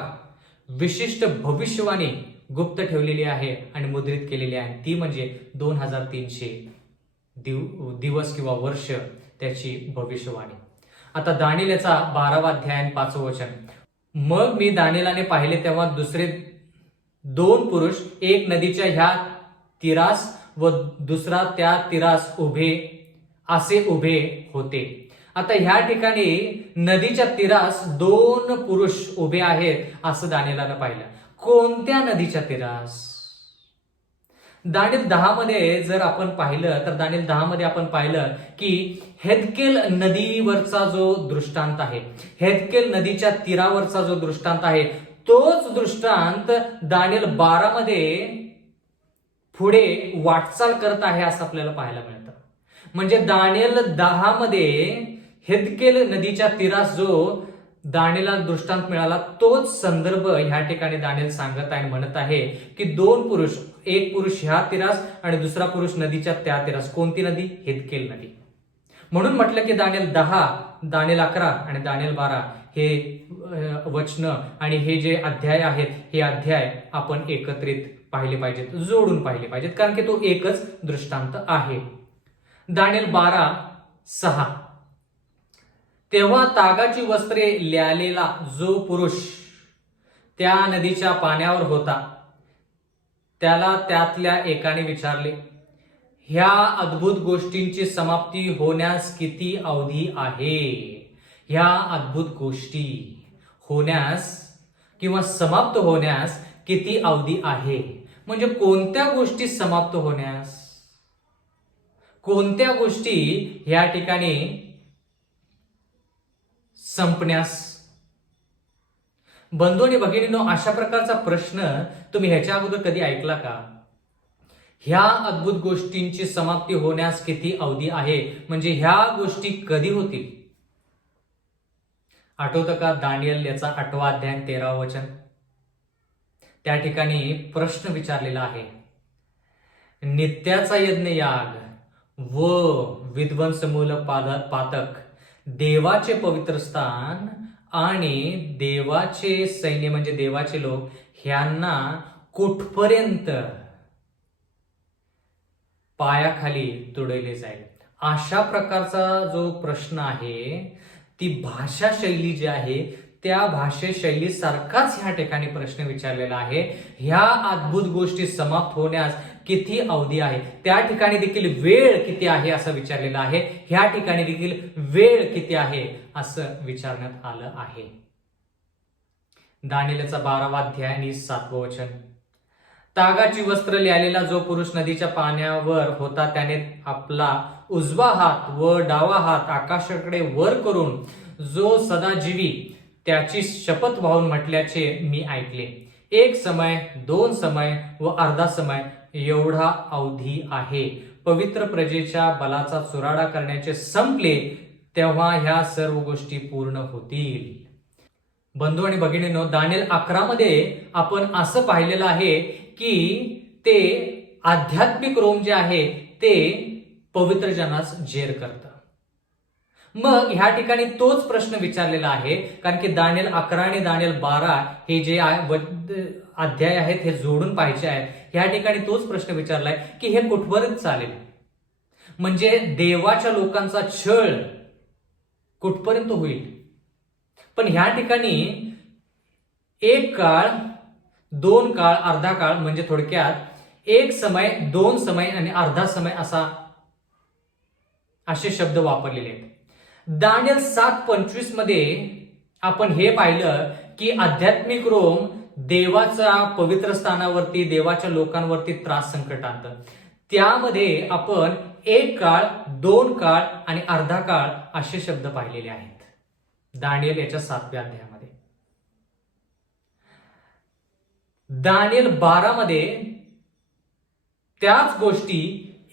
विशिष्ट भविष्यवाणी गुप्त ठेवलेली आहे आणि मुद्रित केलेली आहे. ती म्हणजे 2300 दिवस किंवा वर्ष त्याची भविष्यवाणी. आता दानिएल याचा 12वा अध्याय आणि 5वं वचन. मग मी दानिएलाने पाहिले तेव्हा दुसरे 2 पुरुष, एक नदीच्या ह्या तीरास व दुसरा त्या तीरास असे उभे होते. आता ह्या ठिकाणी नदीच्या तीरास 2 पुरुष उभे आहेत असं दानिएलानं पाहिलं. कोणत्या नदीच्या तीरास? दानिएल 10 मध्ये जर आपण पाहिलं तर दानिएल 10 मध्ये आपण पाहिलं की हेदकेल नदीवरचा जो दृष्टांत आहे, हेदकेल नदीच्या तीरावरचा जो दृष्टांत आहे, तोच दृष्टांत दानिएल 12 मध्ये पुढे वाटचाल करत आहे असं आपल्याला पाहायला मिळतं. म्हणजे दानिएल 10 मध्ये हेदकेल नदीच्या तीरास जो दानिएलला दृष्टांत मिळाला, तोच संदर्भ ह्या ठिकाणी दानिएल सांगत आहे, म्हणत आहे की 2 पुरुष, एक पुरुष ह्या तीरास आणि दुसरा पुरुष नदीच्या त्या तीरास. कोणती नदी? हेदकेल नदी. म्हणून म्हटलं की दानिएल 10, दानिएल 11 आणि दानिएल 12 हे वचन आणि हे जे अध्याय आहेत, हे अध्याय आपण एकत्रित पाहिले पाहिजेत, जोडून पाहिले पाहिजेत, कारण की तो एकच दृष्टांत आहे. दानिएल 12:6. तेव्हा तागाची वस्त्रे ल्यालेला जो पुरुष त्या नदीच्या पाण्यावर होता, त्याला त्यातल्या एकाने विचारले, ह्या अद्भुत गोष्टींची समाप्ती होण्यास किती अवधी आहे? ह्या अद्भुत गोष्टी होण्यास किंवा समाप्त होण्यास किती अवधी आहे? म्हणजे कोणत्या गोष्टी समाप्त होण्यास, कोणत्या गोष्टी ह्या ठिकाणी संपण्यास? बंधू आणि भगिनींनो, अशा प्रकारचा प्रश्न तुम्ही ह्याच्या अगोदर कधी ऐकला का? ह्या अद्भुत गोष्टींची समाप्ती होण्यास किती अवधी आहे, म्हणजे ह्या गोष्टी कधी होतील? आठवतं का दानिएल याचा 8वा अध्याय 13व वचन? त्या ठिकाणी प्रश्न विचारलेला आहे. नित्याचा यज्ञ याग व विध्वंसमूल पातक, देवाचे पवित्र स्थान आणि देवाचे सैन्य म्हणजे देवाचे लोक, ह्यांना कुठपर्यंत पायाखाली तुडवले जाईल? अशा प्रकारचा जो प्रश्न आहे, ती भाषा शैली जी आहे त्या भाषेशैली सारखाच ह्या ठिकाणी प्रश्न विचारलेला आहे. ह्या अद्भुत गोष्टी समाप्त होण्यास किती अवधी आहे? त्या ठिकाणी देखील वेळ किती आहे असं विचारलेलं आहे. ह्या ठिकाणी देखील वेळ किती आहे असं विचारण्यात आलं आहे. दानिएलचा 12वा अध्याय आणि 7वं वचन. तागाची वस्त्र ल्यालेला जो पुरुष नदीच्या पाण्यावर होता, त्याने आपला उजवा हात व डावा हात आकाशाकडे वर करून जो सदाजीवी त्याची शपथ वाहून म्हटल्याचे मी ऐकले. 1 समय, 2 समय व अर्धा समय एवढा अवधी आहे. पवित्र प्रजेच्या बलाचा चुराडा करण्याचे संपले तेव्हा ह्या सर्व गोष्टी पूर्ण होतील. बंधू आणि भगिनींनो, दानिएल 11 मध्ये आपण असं पाहिलेलं आहे की ते आध्यात्मिक रोम जे आहे ते पवित्र जनास जेर करतं. मग ह्या ठिकाणी तोच प्रश्न विचारलेला आहे, कारण की दानिएल 11 आणि दानिएल 12 हे जे अध्याय आहेत हे जोडून पाहिजे आहेत. ह्या ठिकाणी तोच प्रश्न विचारलाय की हे कुठपर्यंत चालेल, म्हणजे देवाच्या लोकांचा छळ कुठपर्यंत होईल. पण ह्या ठिकाणी एक काळ, दोन काळ, अर्धा काळ, म्हणजे थोडक्यात एक समय, दोन समय आणि अर्धा समय असे शब्द वापरलेले आहेत. दानिएल 7:25 मध्ये आपण हे पाहिलं की आध्यात्मिक रोम देवाच्या पवित्र स्थानावरती, देवाच्या लोकांवरती त्रास संकट आणतं. त्यामध्ये आपण एक काळ, दोन काळ आणि अर्धा काळ असे शब्द पाहिलेले आहेत दानिएल याच्या 7व्या अध्यायामध्ये. दानिएल 12 मध्ये त्याच गोष्टी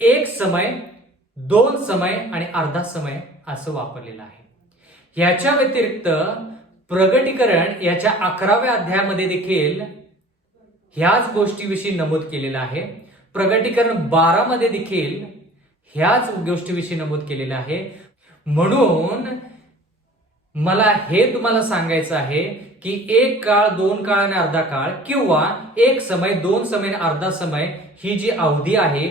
एक समय, दोन समय आणि अर्धा समय असं वापरलेलं आहे. याच्या व्यतिरिक्त प्रगटीकरण याच्या 11व्या अध्यायामध्ये देखील ह्याच गोष्टीविषयी नमूद केलेलं आहे. प्रगटीकरण 12 मध्ये देखील ह्याच गोष्टीविषयी नमूद केलेलं आहे. म्हणून मला हे तुम्हाला सांगायचं आहे की एक काळ, दोन काळ आणि अर्धा काळ, किंवा एक समय, दोन समय आणि अर्धा समय, ही जी अवधी आहे,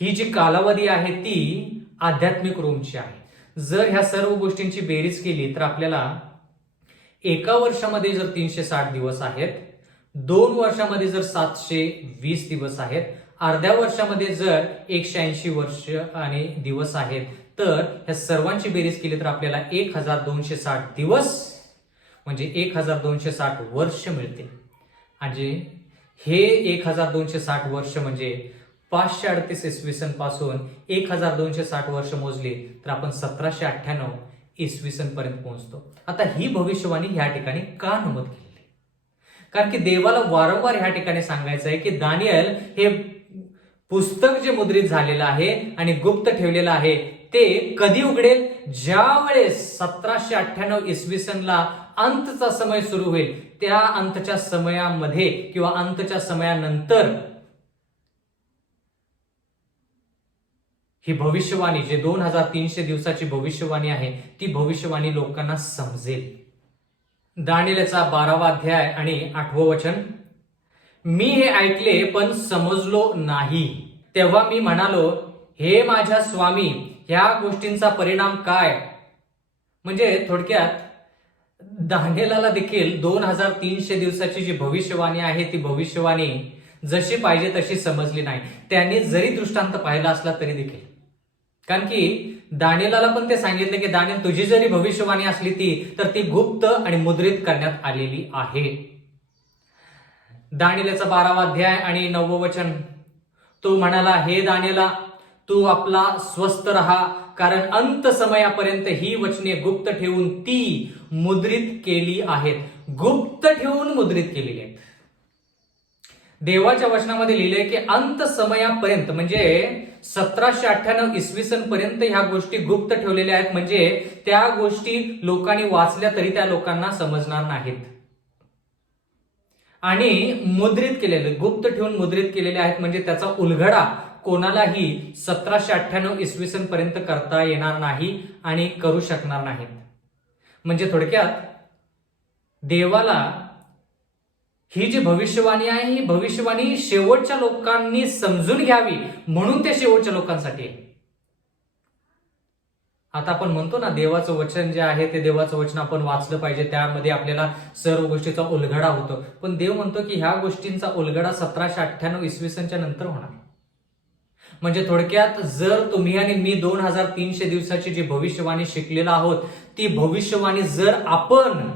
ही जी कालावधी आहे ती आध्यात्मिक रोमची आहे. जर ह्या सर्व गोष्टींची बेरीज केली तर आपल्याला एका वर्षामध्ये जर 360 दिवस आहेत, 2 वर्षामध्ये जर 720 दिवस आहेत, अर्ध्या वर्षामध्ये जर 180 वर्ष आणि दिवस आहेत, तर ह्या सर्वांची बेरीज केली तर आपल्याला 1260 दिवस म्हणजे 1260 वर्ष मिळते. आणि हे 1260 वर्ष म्हणजे 538 इसवी सन पासून 1260 वर्ष मोजली तर आपण 1798 इसवी सन पर्यंत पोहोचतो. आता ही भविष्यवाणी ह्या ठिकाणी का नमूद केली? कारण की देवाला वारंवार ह्या ठिकाणी सांगायचं आहे की दानिएल हे पुस्तक जे मुद्रित झालेलं आहे आणि गुप्त ठेवलेलं आहे ते कधी उघडेल? ज्या वेळेस 1798 इसवी सनला अंतचा समय सुरू होईल, त्या अंतच्या समयामध्ये किंवा अंतच्या समयानंतर ही भविष्यवाणी, जे 2300 दिवसाची भविष्यवाणी आहे, ती भविष्यवाणी लोकांना समजेल. दानिएलचा 12वा अध्याय आणि 8वं वचन, मी हे ऐकले पण समजलो नाही. तेव्हा मी म्हणालो, हे माझ्या स्वामी, ह्या गोष्टींचा परिणाम काय? म्हणजे थोडक्यात दानिएलाला देखील 2300 दिवसाची जी भविष्यवाणी आहे ती भविष्यवाणी जशी पाहिजे तशी समजली नाही. त्यांनी जरी दृष्टांत पाहिला असला तरी देखील, कारण की दानिएलाला पण ते सांगितले की दानिएल, तुझी जरी भविष्यवाणी असली तर ती गुप्त आणि मुद्रित करण्यात आलेली आहे. दानिएलचा 12वा अध्याय आणि 9वं वचन, तो म्हणाला, हे दानिएला, तू आपला स्वस्थ राहा, कारण अंत समयापर्यंत ही वचने गुप्त ठेवून ती मुद्रित केली आहेत. गुप्त ठेवून मुद्रित केलेली आहेत. देवाच्या वचनामध्ये लिहिलंय की अंत समयापर्यंत, म्हणजे 1798 इसवी सन पर्यंत ह्या गोष्टी गुप्त ठेवलेल्या आहेत. म्हणजे त्या गोष्टी लोकांनी वाचल्या तरी त्या लोकांना समजणार नाहीत. आणि मुद्रित केलेले, गुप्त ठेवून मुद्रित केलेले आहेत, म्हणजे त्याचा उलगडा कोणालाही 1798 इसवी सन पर्यंत करता येणार नाही आणि करू शकणार नाहीत. म्हणजे थोडक्यात देवाला ही जी भविष्यवाणी आहे, ही भविष्यवाणी शेवटच्या लोकांनी समजून घ्यावी म्हणून ते शेवटच्या लोकांसाठी आहे. आता आपण म्हणतो ना, देवाचं वचन जे आहे ते देवाचं वचन आपण वाचलं पाहिजे, त्यामध्ये आपल्याला सर्व गोष्टीचा उलगडा होतो. पण देव म्हणतो की ह्या गोष्टींचा उलगडा 1798 इसवी सनच्या नंतर होणार. म्हणजे थोडक्यात जर तुम्ही आणि मी 2300 दिवसाची जी भविष्यवाणी शिकलेलो आहोत, ती भविष्यवाणी जर आपण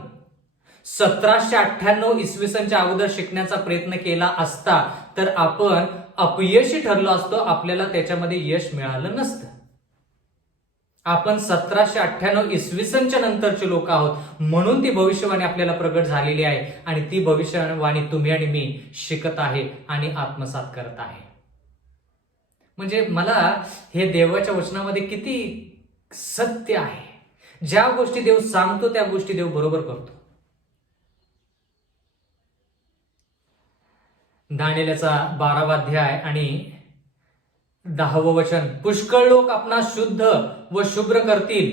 1798 इसवी सनच्या अगोदर शिकण्याचा प्रयत्न केला असता तर आपण अपयशी ठरलो असतो, आपल्याला त्याच्यामध्ये यश मिळालं नसतं. आपण 1798 इसवी सनच्या नंतरचे लोक आहोत म्हणून ती भविष्यवाणी आपल्याला प्रगट झालेली आहे आणि ती भविष्यवाणी तुम्ही आणि मी शिकत आहे आणि आत्मसात करत आहे. म्हणजे मला हे देवाच्या वचनामध्ये किती सत्य आहे. ज्या गोष्टी देव सांगतो त्या गोष्टी देव बरोबर करतो. दानिएलचा 12वा अध्याय आणि 10वं वचन, पुष्कळ लोक आपणास शुद्ध व शुभ्र करतील,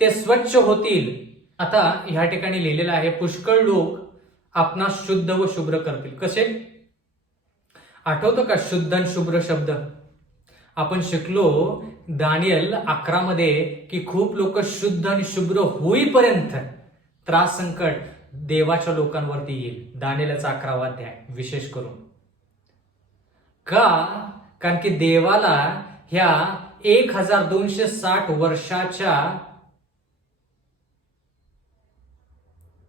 ते स्वच्छ होतील. आता ह्या ठिकाणी लिहिलेलं आहे, पुष्कळ लोक आपणास शुद्ध व शुभ्र करतील. कसे? आठवतं का शुद्ध आणि शुभ्र शब्द? आपण शिकलो दानिएल 11 मध्ये की खूप लोक शुद्ध आणि शुभ्र होईपर्यंत त्रास संकट देवाच्या लोकांवरती येईल. दानिएलचा 11वा अध्याय विशेष करून. का? कारण की देवाला ह्या 1260 वर्षाच्या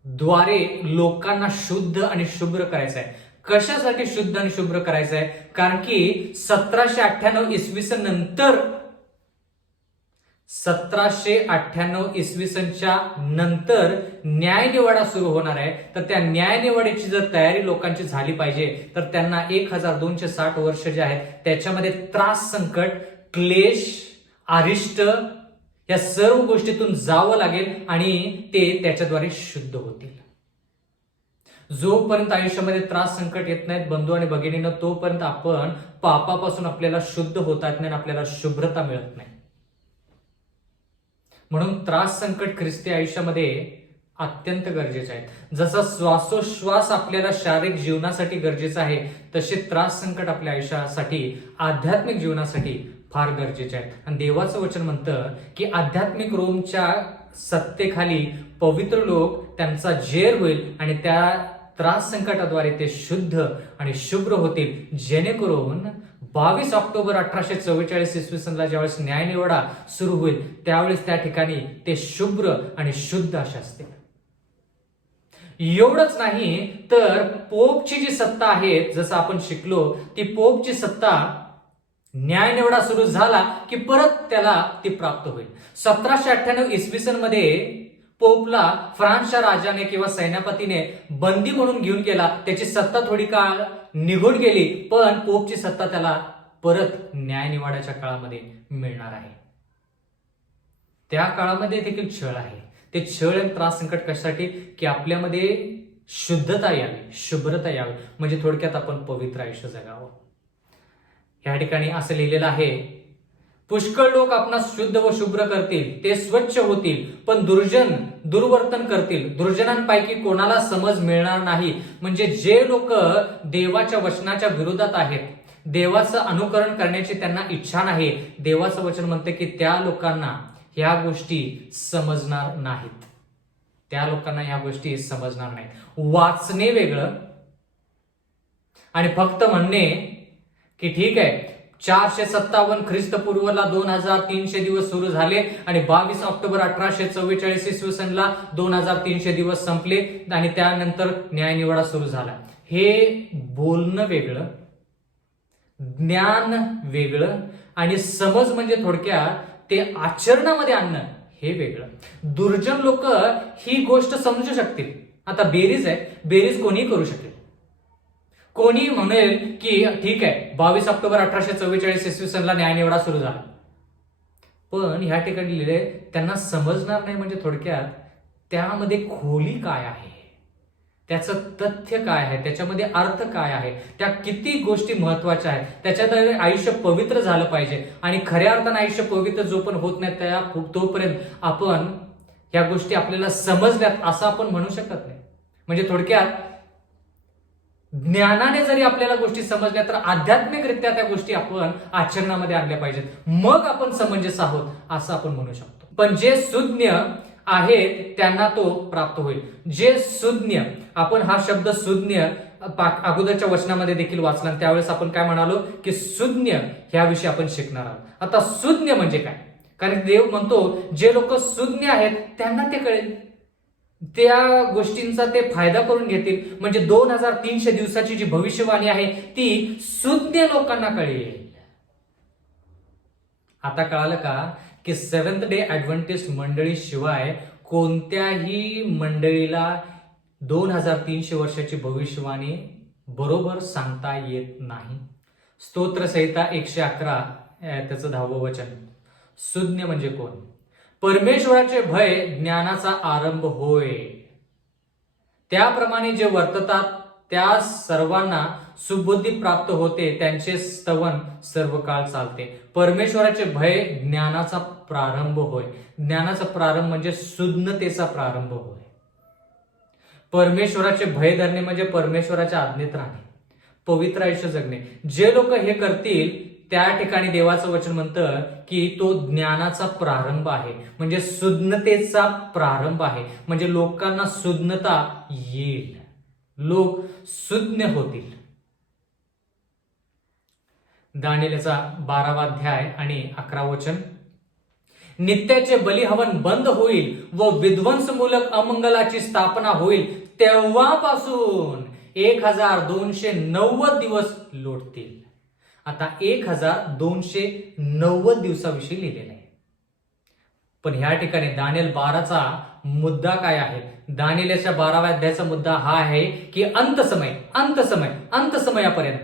द्वारे लोकांना शुद्ध आणि शुभ्र करायचं आहे. कशासाठी शुद्ध आणि शुभ्र करायचं आहे? कारण की 1798 इसवी सन नंतर 1798 इसवी सनच्या नंतर न्यायनिवाडा सुरू होणार आहे. तर त्या न्यायनिवाड्याची जर तयारी लोकांची झाली पाहिजे तर त्यांना 1260 वर्ष जे आहेत त्याच्यामध्ये त्रास संकट, क्लेश, अरिष्ट या सर्व गोष्टीतून जावं लागेल आणि ते त्याच्याद्वारे शुद्ध होतील. जोपर्यंत आयुष्यामध्ये त्रास संकट येत नाहीत बंधू आणि भगिनींनो, तोपर्यंत आपण पापापासून आपल्याला शुद्ध होता येत नाही, आपल्याला शुभ्रता मिळत नाही. म्हणून त्रास संकट ख्रिस्ती आयुष्यामध्ये अत्यंत गरजेचे आहेत. जसा श्वासोश्वास आपल्याला शारीरिक जीवनासाठी गरजेचा आहे, तसे त्रास संकट आपल्या आयुष्यासाठी, आध्यात्मिक जीवनासाठी फार गरजेचे आहेत. आणि देवाचं वचन म्हणतं की आध्यात्मिक रोमच्या सत्तेखाली पवित्र लोक त्यांचा जेर होईल आणि त्या त्रास संकटाद्वारे ते शुद्ध आणि शुभ्र होतील, जेणेकरून 22 ऑक्टोबर 1844 इसवी सनला ज्यावेळेस न्यायनिवाडा सुरू होईल त्यावेळेस त्या ठिकाणी ते शुभ्र आणि शुद्ध असे असतील. एवढंच नाही तर पोपची जी सत्ता आहे, जसं आपण शिकलो, ती पोपची सत्ता न्यायनिवाडा सुरू झाला की परत त्याला ती प्राप्त होईल. 1798 इसवी सन मध्ये पोपला फ्रान्सच्या राजाने किंवा सैन्यापतीने बंदी म्हणून घेऊन गेला. त्याची सत्ता थोडी काळ निघून गेली, पण पोपची सत्ता त्याला परत न्यायनिवाड्याच्या काळामध्ये मिळणार आहे. त्या काळामध्ये देखील छळ आहे. ते छळ आणि त्रास संकट कशासाठी? की आपल्यामध्ये शुद्धता यावी, शुभ्रता यावी, म्हणजे थोडक्यात आपण पवित्र आयुष्य जगावं. या ठिकाणी असं लिहिलेलं आहे, पुष्कळ लोक आपणास शुद्ध व शुभ्र करतील, ते स्वच्छ होतील, पण दुर्जन दुर्वर्तन करतील. दुर्जनांपैकी कोणाला समज मिळणार नाही. म्हणजे जे लोक देवाच्या वचनाच्या विरोधात आहेत, देवाचं अनुकरण करण्याची त्यांना इच्छा नाही, देवाचं वचन म्हणते की त्या लोकांना ह्या गोष्टी समजणार नाहीत. त्या लोकांना ह्या गोष्टी समजणार नाहीत. वाचणे वेगळं आणि फक्त म्हणणे की ठीक आहे 457 ख्रिस्तपूर्वला 2300 दिवस सुरू झाले आणि 22 ऑक्टोबर 1844 इसवी सनला 2300 दिवस संपले आणि त्यानंतर न्यायनिवाडा सुरू झाला. हे बोलणं वेगळं, ज्ञान वेगळं आणि समज म्हणजे थोडक्यात ते आचरणामध्ये आणणं हे वेगळं. दुर्जन लोक ही गोष्ट समजू शकतील. आता बेरीज आहे, बेरीज कोणी करू शकेल. कोणी म्हणेल की ठीक आहे 22 ऑक्टोबर 1844 इसवी सनला न्यायनिवाडा सुरू झाला, पण ह्या ठिकाणी लिहिले त्यांना समजणार नाही. म्हणजे थोडक्यात त्यामध्ये खोली काय आहे, त्याचं तथ्य काय आहे, त्याच्यामध्ये अर्थ काय आहे, त्या किती गोष्टी महत्वाच्या आहेत, त्याच्याद्वारे आयुष्य पवित्र झालं पाहिजे. आणि खऱ्या अर्थानं आयुष्य पवित्र जो पण होत नाही त्या तोपर्यंत आपण या गोष्टी आपल्याला समजल्यात असं आपण म्हणू शकत नाही. म्हणजे थोडक्यात ज्ञानाने जरी आपल्याला गोष्टी समजल्या तर आध्यात्मिकरित्या त्या गोष्टी आपण आचरणामध्ये आणल्या पाहिजेत, मग आपण समंजस आहोत असं आपण म्हणू शकतो. पण जे सुज्ञ आहेत त्यांना तो प्राप्त होईल. जे सुज्ञ, आपण हा शब्द सुज्ञ अगोदरच्या वचनामध्ये देखील वाचला, त्यावेळेस आपण काय म्हणालो की सुज्ञ ह्याविषयी आपण शिकणार आहोत. आता सुज्ञ म्हणजे काय? कारण देव म्हणतो जे लोक सुज्ञ आहेत त्यांना ते कळेल, त्या गोष्टींचा ते फायदा करून घेतील. म्हणजे 2300 दिवसाची जी भविष्यवाणी आहे ती सुज्ञ लोकांना कळेल. आता कळालं का की सेव्हन्थ डे ऍडव्हेंटिस्ट मंडळी शिवाय कोणत्याही मंडळीला 2300 वर्षाची भविष्यवाणी बरोबर सांगता येत नाही. स्तोत्रसंहिता 111 त्याचं 10वं वचन. सुज्ञ म्हणजे कोण? परमेश्वराचे भय ज्ञानाचा आरंभ होय. त्याप्रमाणे जे वर्ततात त्या सर्वांना सुबुद्धी प्राप्त होते, त्यांचे स्तवन सर्व काळ चालते. परमेश्वराचे भय ज्ञानाचा प्रारंभ होय. ज्ञानाचा प्रारंभ म्हणजे सुज्ञतेचा प्रारंभ होय. परमेश्वराचे भय धरणे म्हणजे परमेश्वराच्या आज्ञेत राहणे, पवित्र आयुष्य जगणे. जे लोक हे करतील त्या ठिकाणी देवाचं वचन म्हणतं की तो ज्ञानाचा प्रारंभ आहे, म्हणजे सुज्ञतेचा प्रारंभ आहे. म्हणजे लोकांना सुज्ञता येईल, लोक सुज्ञ होतील. दानिएलचा 12वा अध्याय आणि 11 वचन. नित्याचे बलिहवन बंद होईल व विध्वंसमूलक अमंगलाची स्थापना होईल, तेव्हापासून 1290 दिवस लोटतील. आता 1290 दिवसाविषयी लिहिलेलं आहे. पण ह्या ठिकाणी दानिएल 12चा मुद्दा काय आहे? दानिएलच्या 12व्या अध्यायाचा मुद्दा हा आहे की अंतसमयापर्यंत,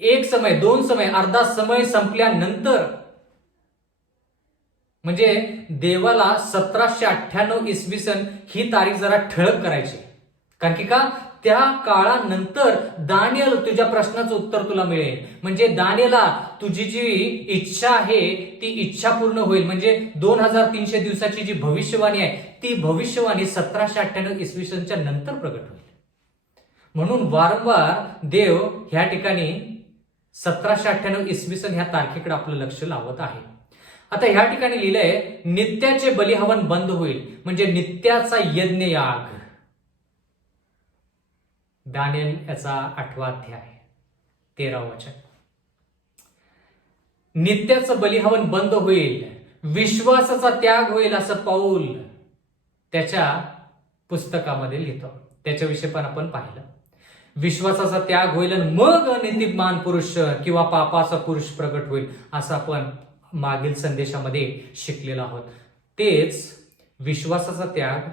एक समय, दोन समय, अर्धा समय संपल्यानंतर, म्हणजे देवाला 1798 इसवी सन ही तारीख जरा ठळक करायची. कारण की का, त्या काळानंतर दानिएल तुझ्या प्रश्नाचं उत्तर तुला मिळेल. म्हणजे दानिएला तुझी जी इच्छा आहे ती इच्छा पूर्ण होईल. म्हणजे 2300 दिवसाची जी भविष्यवाणी आहे ती भविष्यवाणी 1798 इसवी सनच्या नंतर प्रगट होईल. म्हणून वारंवार देव ह्या ठिकाणी 1798 इसवी सन ह्या तारखेकडे आपलं लक्ष लावत आहे. आता ह्या ठिकाणी लिहिलंय नित्याचे बलिहवन बंद होईल, म्हणजे नित्याचा यज्ञ याग. दानिएल याचा 8वा अध्याय 13 वचन. नित्याचं बलिहवन बंद होईल, विश्वासाचा त्याग होईल, असं पाऊल त्याच्या पुस्तकामध्ये लिहितो. त्याच्याविषयी पण आपण पाहिलं. विश्वासाचा त्याग होईल आणि मग अनितिमान पुरुष किंवा पापाचा पुरुष प्रगट होईल, असं आपण मागील संदेशामध्ये शिकलेलो आहोत. तेच विश्वासाचा त्याग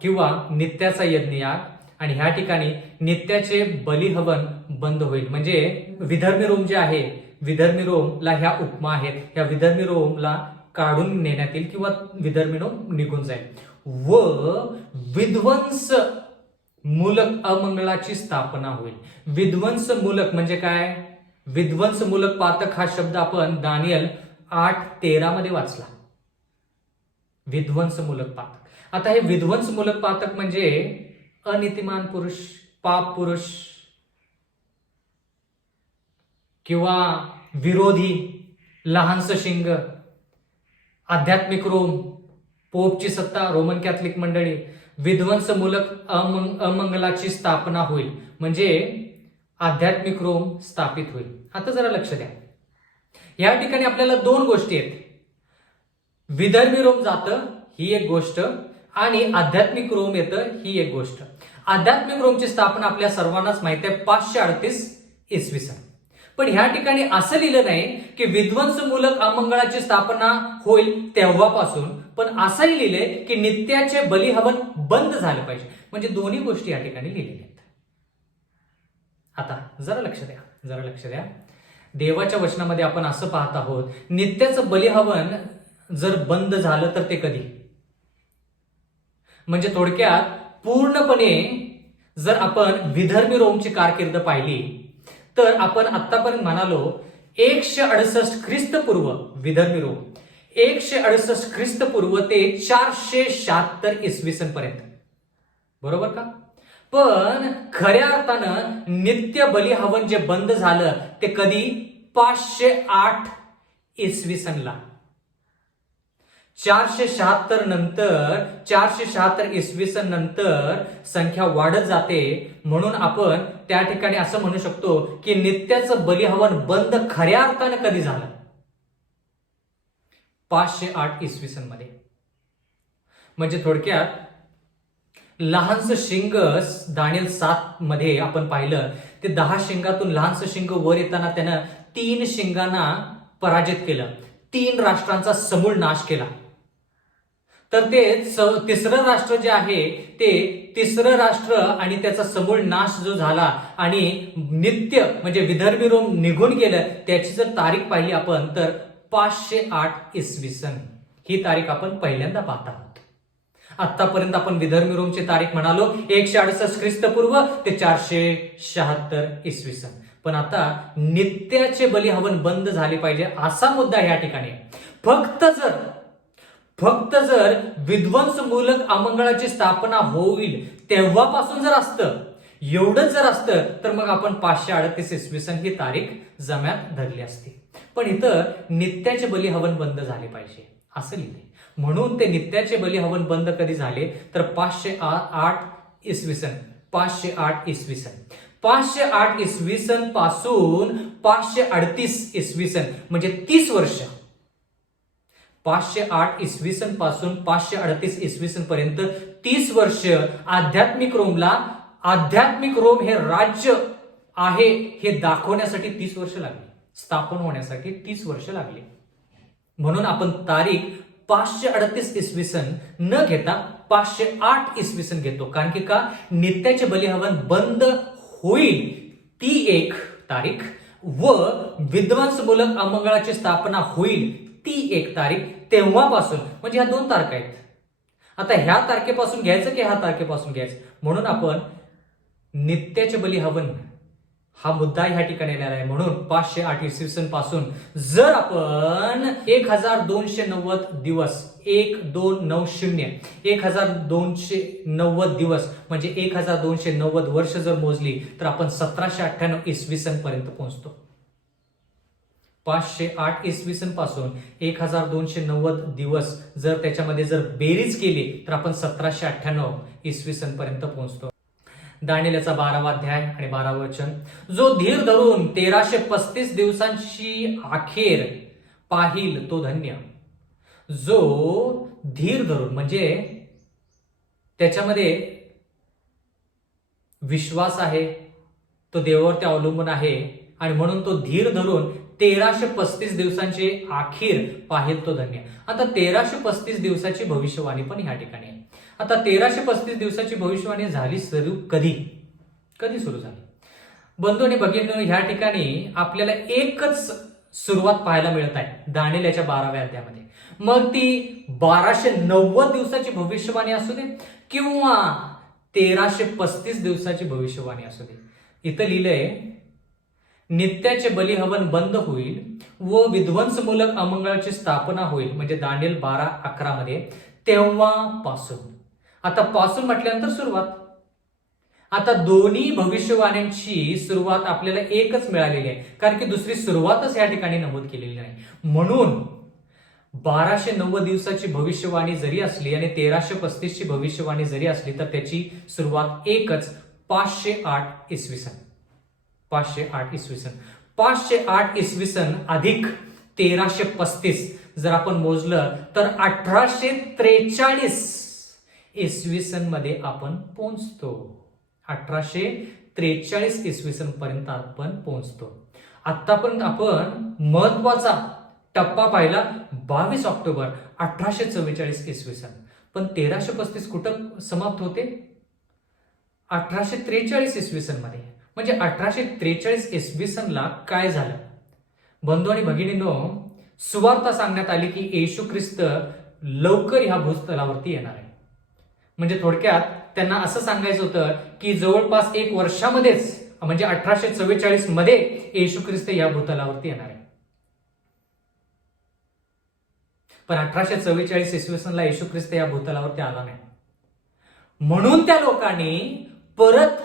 किंवा नित्याचा यज्ञयाग, आणि ह्या ठिकाणी नित्याचे बलिहवन बंद होईल. म्हणजे विधर्मी रोम जे आहे, विधर्मी रोमला ह्या उपमा आहेत, ह्या विधर्मी रोमला काढून नेण्यात येईल किंवा विधर्मी रोम निघून जाईल व विध्वंस मूलक अमंगलाची स्थापना होईल. विध्वंस मूलक म्हणजे काय? विध्वंस मूलक पातक हा शब्द आपण दानिएल 8:13 मध्ये वाचला. विध्वंस मूलक पातक. आता हे विध्वंस मूलक पातक म्हणजे अनितिमान पुरुष, पाप पुरुष किंवा विरोधी, लहानसं शिंग, आध्यात्मिक रोम, पोपची सत्ता, रोमन कॅथलिक मंडळी. विध्वंस मूलक अमंगलाची स्थापना होईल म्हणजे आध्यात्मिक रोम स्थापित होईल. आता जरा लक्ष द्या, या ठिकाणी आपल्याला दोन गोष्टी आहेत. विधर्मी रोम जातं ही एक गोष्ट आणि आध्यात्मिक रोम येतं ही एक गोष्ट. आध्यात्मिक रोमची स्थापना आपल्या सर्वांनाच माहिती आहे 538 इसवी सन. पण ह्या ठिकाणी असं लिहिलं नाही की विध्वंसमूलक अमंगळाची स्थापना होईल तेव्हापासून, पण असंही लिहिलंय की नित्याचे बलिहवन बंद झालं पाहिजे. म्हणजे दोन्ही गोष्टी या ठिकाणी लिहिलेल्या आहेत. आता जरा लक्ष द्या. देवाच्या वचनामध्ये आपण असं पाहत आहोत, नित्याचं बलिहवन जर बंद झालं तर ते कधी? म्हणजे थोडक्यात पूर्णपणे जर आपण विधर्मी रोमची कारकीर्द पाहिली तर आपण आतापर्यंत म्हणालो 168 ख्रिस्तपूर्व विधर्मी रोम, 168 ख्रिस्तपूर्व ते 476 इसवी सन पर्यंत, बरोबर का? पण खऱ्या अर्थानं नित्य बलिहवन जे बंद झालं ते कधी? 508 इसवी सनला. 476 नंतर 476 इसवी सन नंतर संख्या वाढत जाते. म्हणून आपण त्या ठिकाणी असं म्हणू शकतो की नित्याचं बलिहवन बंद खऱ्या अर्थानं कधी झालं? 508 इसवी सन मध्ये. म्हणजे थोडक्यात लहानसं शिंग दानिएल 7 मध्ये आपण पाहिलं, ते 10 शिंगातून लहानसं शिंग वर येताना त्यानं 3 शिंगांना पराजित केलं, 3 राष्ट्रांचा समूळ नाश केला. तर ते तिसरं राष्ट्र जे आहे ते तिसरं राष्ट्र आणि त्याचा समूळ नाश जो झाला आणि नित्य म्हणजे विधर्मी रोम निघून गेलं, त्याची जर तारीख पाहिली आपण तर 508 इसवी सन ही तारीख आपण पहिल्यांदा पाहत आहोत. आतापर्यंत आपण विधर्मी रोमची तारीख म्हणालो 168 ख्रिस्तपूर्व ते 476 इसवी सन. पण आता नित्याचे बली हवन बंद झाले पाहिजे असा मुद्दा या ठिकाणी. फक्त जर विध्वंसमूलक अमंगळाची स्थापना होईल तेव्हापासून जर असतं, एवढंच जर असतं, तर मग आपण 538 इसवी सन ही तारीख जम्यात धरली असती. पण इथं नित्याचे बली हवन बंद झाले पाहिजे असं लिहिलंय. म्हणून ते नित्याचे बली हवन बंद कधी झाले तर 508 इसवी सन. 508 इसवी सन 508 इसवी सन पासून 538 इसवी सन म्हणजे 30 वर्ष. 508 इसवी सन पासून 538 इसवी सन पर्यंत 30 वर्ष आध्यात्मिक रोम हे राज्य आहे हे दाखवण्यासाठी 30 वर्ष लागली. स्थापन होण्यासाठी 30 वर्ष लागली. म्हणून आपण तारीख 538 इसवी सन न घेता 508 इसवी सन घेतो. कारण की का नित्याचे बली हवन बंद होईल ती एक तारीख व विध्वंसमूलक अमंगळाची स्थापना होईल ती एक तारीख. तेव्हापासून म्हणजे ह्या 2 तारखा आहेत. आता ह्या तारखेपासून घ्यायचं की ह्या तारखेपासून घ्यायचं, म्हणून आपण नित्याचे बली हवन हा मुद्दा ह्या ठिकाणी आलेला आहे. म्हणून 508 इसवी सन पासून जर आपण 1290 दिवस 1290 दिवस म्हणजे 1290 वर्ष जर मोजली तर आपण 1798 इसवी सन पर्यंत पोहोचतो. 508 इसवी सन पासून 1290 दिवस जर त्याच्यामध्ये जर बेरीज केली तर आपण 1798 इसवी सन पर्यंत पोहोचतो. दानिएलचा 12वा अध्याय आणि 12वे वचन. जो धीर धरून 1335 दिवसांची अखेर पाहिल तो धन्य. जो धीर धरून म्हणजे त्याच्यामध्ये विश्वास आहे, तो देवावरती अवलंबून आहे आणि म्हणून तो धीर धरून 1335 दिवसांची अखेर पाहिल तो धन्य. आता 1335 दिवसाची भविष्यवाणी पण ह्या ठिकाणी आहे. आता 1335 दिवसाची भविष्यवाणी झाली सुरू कधी सुरू झाली? बंधू आणि भगिनींनो, ह्या ठिकाणी आपल्याला एकच सुरुवात पाहायला मिळत आहे दानिएलच्या 12व्या अध्यायामध्ये. मग ती 1290 दिवसाची भविष्यवाणी असू दे किंवा 1335 दिवसाची भविष्यवाणी असू दे, इथं लिहिलंय नित्याचे बली हवन बंद होईल व विध्वंसमूलक अमंगळाची स्थापना होईल म्हणजे दानिएल 12:11 मध्ये. तेव्हापासून, आता पासून म्हटल्यानंतर सुरुवात. आता दोन्ही भविष्यवाण्यांची सुरुवात आपल्याला एकच मिळालेली आहे, कारण की दुसरी सुरुवातच या ठिकाणी नमूद केलेली नाही. म्हणून 1290 दिवसाची भविष्यवाणी जरी असली आणि 1335 ची भविष्यवाणी जरी असली तर त्याची सुरुवात एकच 508 इसवी सन. 508 इसवी सन 508 इसवी सन अधिक 1335 जर आपण मोजलं तर 1843 इसवी सन मध्ये आपण पोहोचतो. 1843 इसवी सन पर्यंत आपण पोहोचतो. आतापर्यंत आपण महत्वाचा टप्पा पाहिला 22 ऑक्टोबर 1844 इसवी सन. पण 1335 कुठं समाप्त होते? 1843 इसवी सन मध्ये. म्हणजे 1843 इसवी सनला काय झालं? बंधू आणि भगिनींनो, सुवार्ता सांगण्यात आली की येशू ख्रिस्त लवकर ह्या भूतलावरती येणार आहे. म्हणजे थोडक्यात त्यांना असं सांगायचं होतं की जवळपास 1 वर्षामध्येच म्हणजे 1844 मध्ये येशू ख्रिस्त या भूतलावरती येणार आहे. पण 1844 इसवी सनला येशू ख्रिस्त या भूतलावरती आला नाही. म्हणून त्या लोकांनी परत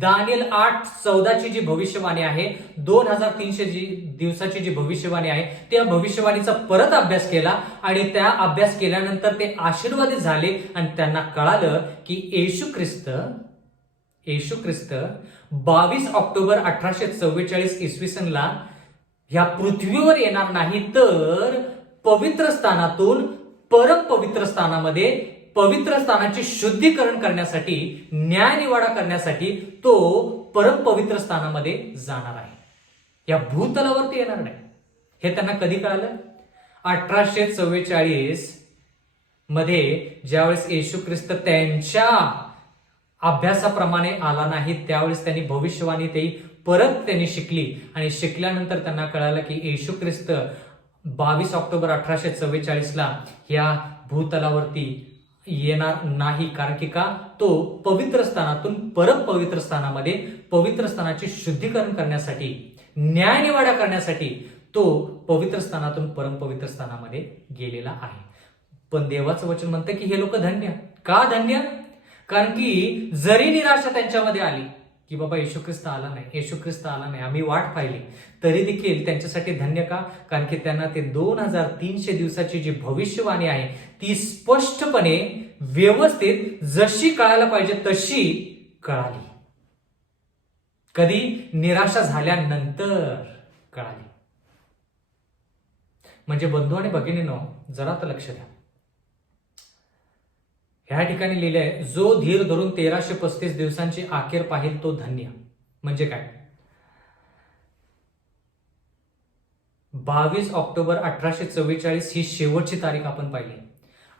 दानिएल 8:14 ची जी भविष्यवाणी आहे, 2300 दिवसाची जी भविष्यवाणी आहे, त्या भविष्यवाणीचा परत अभ्यास केला आणि त्या अभ्यास केल्यानंतर ते आशीर्वादित झाले आणि त्यांना कळालं की येशू ख्रिस्त 22 ऑक्टोबर 1844 इसवी सनला ह्या पृथ्वीवर येणार नाही, तर पवित्र स्थानातून परम पवित्र स्थानामध्ये पवित्र स्थानाचे शुद्धीकरण करण्यासाठी, न्यायनिवाडा करण्यासाठी तो परम पवित्र स्थानामध्ये जाणार आहे. या भूतलावरती येणार नाही. हे त्यांना कधी कळालं? 1844 मध्ये ज्यावेळेस येशू ख्रिस्त त्यांच्या अभ्यासाप्रमाणे आला नाही, त्यावेळेस त्यांनी भविष्यवाणी परत त्यांनी शिकली आणि शिकल्यानंतर त्यांना कळालं की येशू ख्रिस्त 22 ऑक्टोबर 1844ला या भूतलावरती येणार नाही. कारण की का, तो पवित्र स्थानातून परम पवित्र स्थानामध्ये पवित्र स्थानाचे शुद्धीकरण करण्यासाठी, न्यायनिवाडा करण्यासाठी तो पवित्र स्थानातून परम पवित्र स्थानामध्ये गेलेला आहे. पण देवाचं वचन म्हणतं की हे लोक धन्य. का धन्य? कारण की जरी निराशा त्यांच्यामध्ये आली की बाबा येशू ख्रिस्त आला नाही, येशू ख्रिस्त आला नाही, आम्ही वाट पाहिली, तरी देखील त्यांच्यासाठी धन्य. का? कारण की त्यांना ते 2300 दिवसाची जी भविष्यवाणी आहे ती स्पष्टपणे व्यवस्थित जशी कळायला पाहिजे तशी कळाली. कधी? निराशा झाल्यानंतर कळाली. म्हणजे बंधू आणि भगिनींनो, जरा तर लक्ष द्या. ह्या ठिकाणी लिहिले आहे, जो धीर धरून 1335 दिवसांची अखेर पाहिल तो धन्य. म्हणजे काय? 22 ऑक्टोबर 1844 ही शेवटची तारीख आपण पाहिली.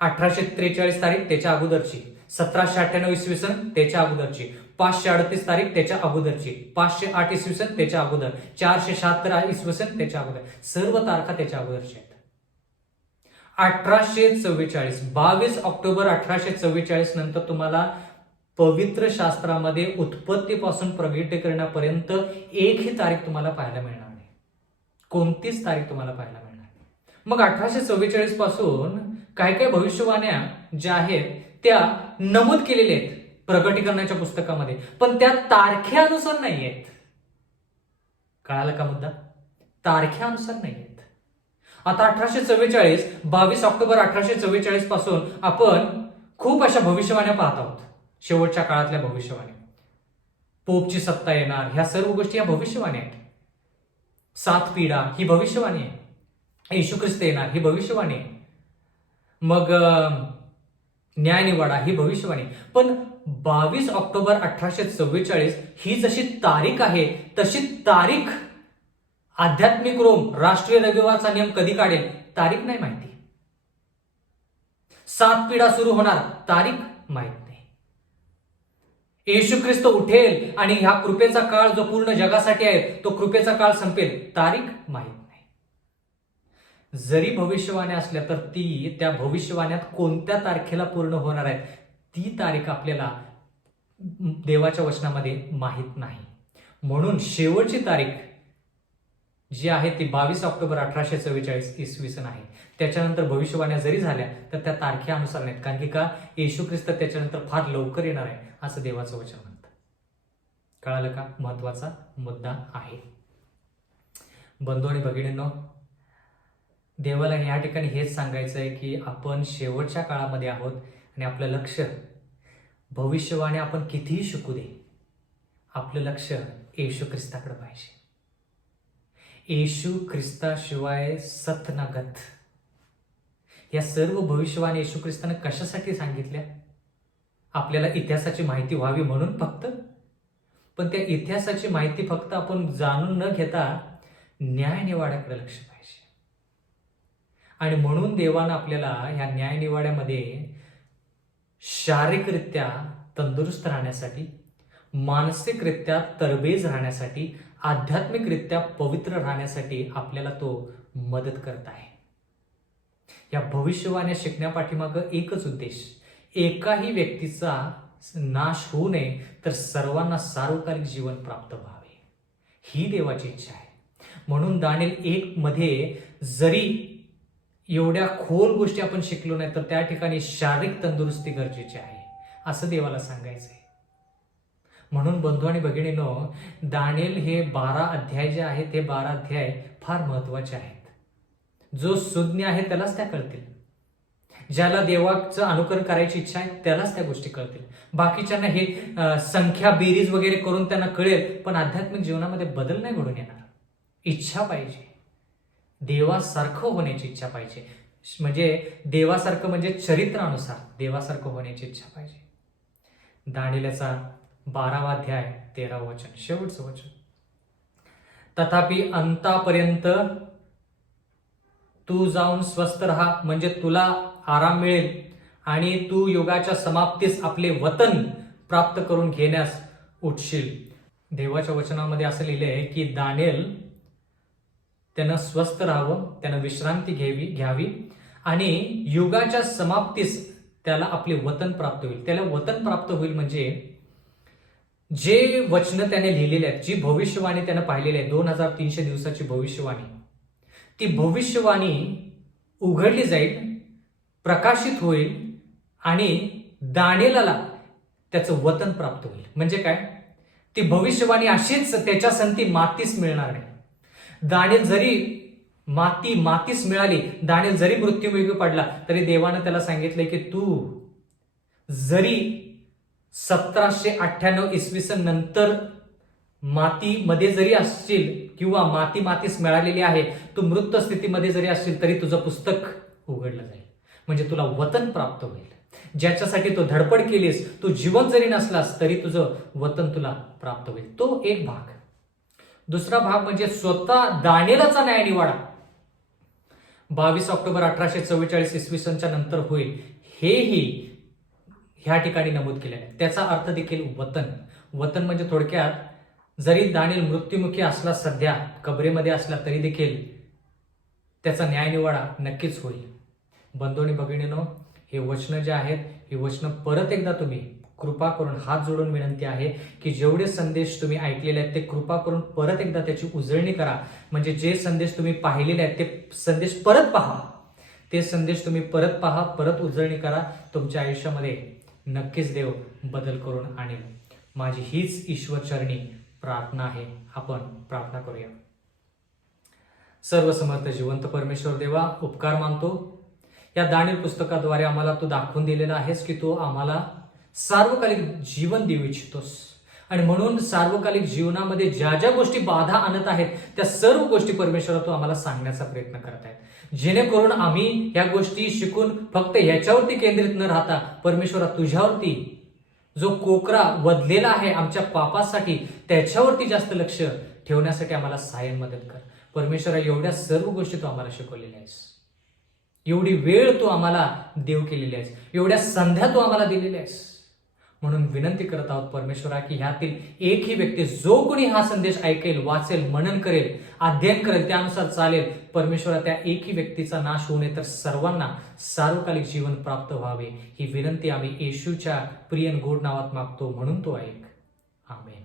1843 तारीख त्याच्या अगोदरची, 1798 इसवी सन त्याच्या अगोदरची, 538 तारीख त्याच्या अगोदरची, 508 इसवी सन त्याच्या अगोदर, 476 इसवी सन त्याच्या अगोदर, सर्व तारखा त्याच्या अगोदरच्या आहेत. 1844, 22 ऑक्टोबर 1844 नंतर तुम्हाला पवित्र शास्त्रामध्ये उत्पत्तीपासून प्रगटीकरणापर्यंत एकही तारीख तुम्हाला पाहायला मिळणार नाही. कोणतीच तारीख तुम्हाला पाहायला मिळणार नाही. मग 1844 पासून काय काय भविष्यवाण्या ज्या आहेत त्या नमूद केलेल्या आहेत प्रगटीकरणाच्या पुस्तकामध्ये, पण त्या तारखेनुसार नाही आहेत. कळालं का मुद्दा? तारखेनुसार नाही आहेत. आता 1844, 22 ऑक्टोबर 1844 पासून आपण खूप अशा भविष्यवाण्या पाहत आहोत. शेवटच्या काळातल्या भविष्यवाण्या, पोपची सत्ता येणार, ह्या सर्व गोष्टी या भविष्यवाण्या आहेत. 7 पिढा ही भविष्यवाणी आहे. येशू ख्रिस्त येणार ही भविष्यवाणी आहे. मग न्यायनिवाडा ही भविष्यवाणी. पण 22 ऑक्टोबर 1844 ही जशी तारीख आहे तशी तारीख आध्यात्मिक रोम राष्ट्रीय रविवारचा नियम कधी काढेल तारीख नाही माहिती. 7 पिढा सुरू होणार तारीख माहित नाही. येशू ख्रिस्त उठेल आणि ह्या कृपेचा काळ जो पूर्ण जगासाठी आहे तो कृपेचा काळ संपेल तारीख माहित नाही. जरी भविष्यवाण्या असल्या तर त्या भविष्यवाण्यात कोणत्या तारखेला पूर्ण होणार आहेत ती तारीख आपल्याला देवाच्या वचनामध्ये माहित नाही. म्हणून शेवटची तारीख जी आहे ती 22 ऑक्टोबर 1844 इसवी सन आहे. त्याच्यानंतर भविष्यवाण्या जरी झाल्या तर त्या तारखेनुसार नाहीत. कारण की का, येशू ख्रिस्त त्याच्यानंतर फार लवकर येणार आहे असं देवाचं वचन म्हणतं. कळालं का? महत्वाचा मुद्दा आहे. बंधू आणि भगिनींनो, देवाला या ठिकाणी हेच सांगायचं आहे की आपण शेवटच्या काळामध्ये आहोत आणि आपलं लक्ष भविष्यवाण्या आपण कितीही शिकू दे, आपलं लक्ष येशू ख्रिस्ताकडे पाहिजे. येशू ख्रिस्ताशिवाय सत ना गत. या सर्व भविष्यवाणी येशू ख्रिस्ताने कशासाठी सांगितल्या? आपल्याला इतिहासाची माहिती व्हावी म्हणून फक्त. पण त्या इतिहासाची माहिती फक्त आपण जाणून न घेता न्यायनिवाड्याकडे लक्ष पाहिजे. आणि म्हणून देवानं आपल्याला ह्या न्यायनिवाड्यामध्ये शारीरिकरित्या तंदुरुस्त राहण्यासाठी, मानसिकरित्या तरबेज राहण्यासाठी, आध्यात्मिकरित्या पवित्र राहण्यासाठी आपल्याला तो मदत करत आहे. या भविष्यवाण्या शिकण्यापाठीमागं एकच उद्देश, एकाही व्यक्तीचा नाश होऊ नये तर सर्वांना सार्वकालिक जीवन प्राप्त व्हावे, ही देवाची इच्छा आहे. म्हणून दानिएल 1 मध्ये जरी एवढ्या खोल गोष्टी आपण शिकलो नाही तर त्या ठिकाणी शारीरिक तंदुरुस्ती गरजेची आहे असं देवाला सांगायचंय. म्हणून बंधू आणि भगिनींनो, दानिएल हे 12 अध्याय जे आहेत ते 12 अध्याय फार महत्वाचे आहेत. जो सुज्ञ आहे त्यालाच त्या कळतील. ज्याला देवाचं अनुकरण करायची इच्छा आहे त्यालाच त्या गोष्टी कळतील. बाकीच्यांना हे संख्या बेरीज वगैरे करून त्यांना कळेल, पण आध्यात्मिक जीवनामध्ये बदल नाही घडून येणार. इच्छा पाहिजे, देवासारखं होण्याची इच्छा पाहिजे. म्हणजे देवासारखं म्हणजे चरित्रानुसार देवासारखं होण्याची इच्छा पाहिजे. दानिएलचा 12वा अध्याय 13व वचन, शेवटचं वचन. तथापि अंतापर्यंत तू जाऊन स्वस्थ राहा, म्हणजे तुला आराम मिळेल आणि तू युगाच्या समाप्तीस आपले वतन प्राप्त करून घेण्यास उठशील. देवाच्या वचनामध्ये असं लिहिलंय की दानिएल त्यानं स्वस्थ राहावं, त्यानं विश्रांती घ्यावी आणि युगाच्या समाप्तीस त्याला आपले वतन प्राप्त होईल. त्याला वतन प्राप्त होईल म्हणजे जे वचनं त्याने लिहिलेले आहेत, जी भविष्यवाणी त्यानं पाहिलेली आहे, 2300 दिवसाची भविष्यवाणी, ती भविष्यवाणी उघडली जाईल, प्रकाशित होईल आणि दानिएलाला त्याचं वतन प्राप्त होईल. म्हणजे काय? ती भविष्यवाणी अशीच त्याच्या संती मातीस मिळणार नाही. दानिएल जरी मातीस मिळाली, दानिएल जरी मृत्युमुखी पडला, तरी देवानं त्याला सांगितलंय की तू जरी 1798 इसवी सन नंतर मातीमध्ये जरी असशील किंवा मातीस मिळालेली आहे, तू मृत स्थितीमध्ये जरी असशील तरी तुझं पुस्तक उघडलं जाईल. म्हणजे तुला वतन प्राप्त होईल. ज्याच्यासाठी तू धडपड केलीस, तू जिवंत जरी नसलास तरी तुझं वतन तुला प्राप्त होईल. तो एक भाग. दुसरा भाग म्हणजे स्वतः दानिएलाचा न्यायनिवाडा 22 ऑक्टोबर 1844 इसवी सनच्या नंतर होईल, हेही ह्या ठिकाणी नमूद केलेलं आहे. त्याचा अर्थ देखील वतन. वतन म्हणजे थोडक्यात जरी दानिएल मृत्युमुखी असला, सध्या कबरेमध्ये असला, तरी देखील त्याचा न्यायनिवाडा नक्कीच होईल. बंधूंनी भगिनीनो, हे वचनं जे आहेत, ही वचनं परत एकदा तुम्ही कृपा करून हात जोडून विनंती आहे की जेवढे संदेश तुम्ही ऐकलेले आहेत ते कृपा करून परत एकदा त्याची उजळणी करा. म्हणजे जे संदेश तुम्ही पाहिलेले आहेत ते संदेश परत पहा. ते संदेश तुम्ही परत पहा, परत उजळणी करा. तुमच्या आयुष्यामध्ये नक्कीच देव बदल करून आणेल. माझी हीच ईश्वरचरणी प्रार्थना आहे. आपण प्रार्थना करूया. सर्वसमर्थ जिवंत परमेश्वर देवा, उपकार मानतो. या दानिएल पुस्तकाद्वारे आम्हाला तू दाखवून दिलेला आहेस की तू आम्हाला सार्वकालिक जीवन देऊ इच्छितोस आणि म्हणून सार्वकालिक जीवनामध्ये ज्या ज्या गोष्टी बाधा आणत आहेत त्या सर्व गोष्टी परमेश्वरा तू आम्हाला सांगण्याचा प्रयत्न करत आहे, जेणेकरून आम्ही या गोष्टी शिकून फक्त ह्याच्यावरती केंद्रित न राहता परमेश्वरा तुझ्यावरती जो कोकरा वधलेला आहे आमच्या पापासाठी त्याच्यावरती जास्त लक्ष ठेवण्यासाठी आम्हाला सहाय्य मदत कर. परमेश्वरा, एवढ्या सर्व गोष्टी तू आम्हाला शिकवलेल्या आहेस, एवढी वेळ तू आम्हाला देव केलेली आहेस, एवढ्या संध्या तू आम्हाला दिलेल्या आहेस. म्हणून विनंती करत आहोत परमेश्वरा की ह्यातील एकही व्यक्ती जो कोणी हा संदेश ऐकेल, वाचेल, मनन करेल, अध्ययन करेल, त्यानुसार चालेल, परमेश्वरा त्या एकही व्यक्तीचा नाश होऊ नये तर सर्वांना सार्वकालिक जीवन प्राप्त व्हावे. ही विनंती आम्ही येशूच्या प्रिय गोड नावात मागतो, म्हणून तो ऐक. आमेन.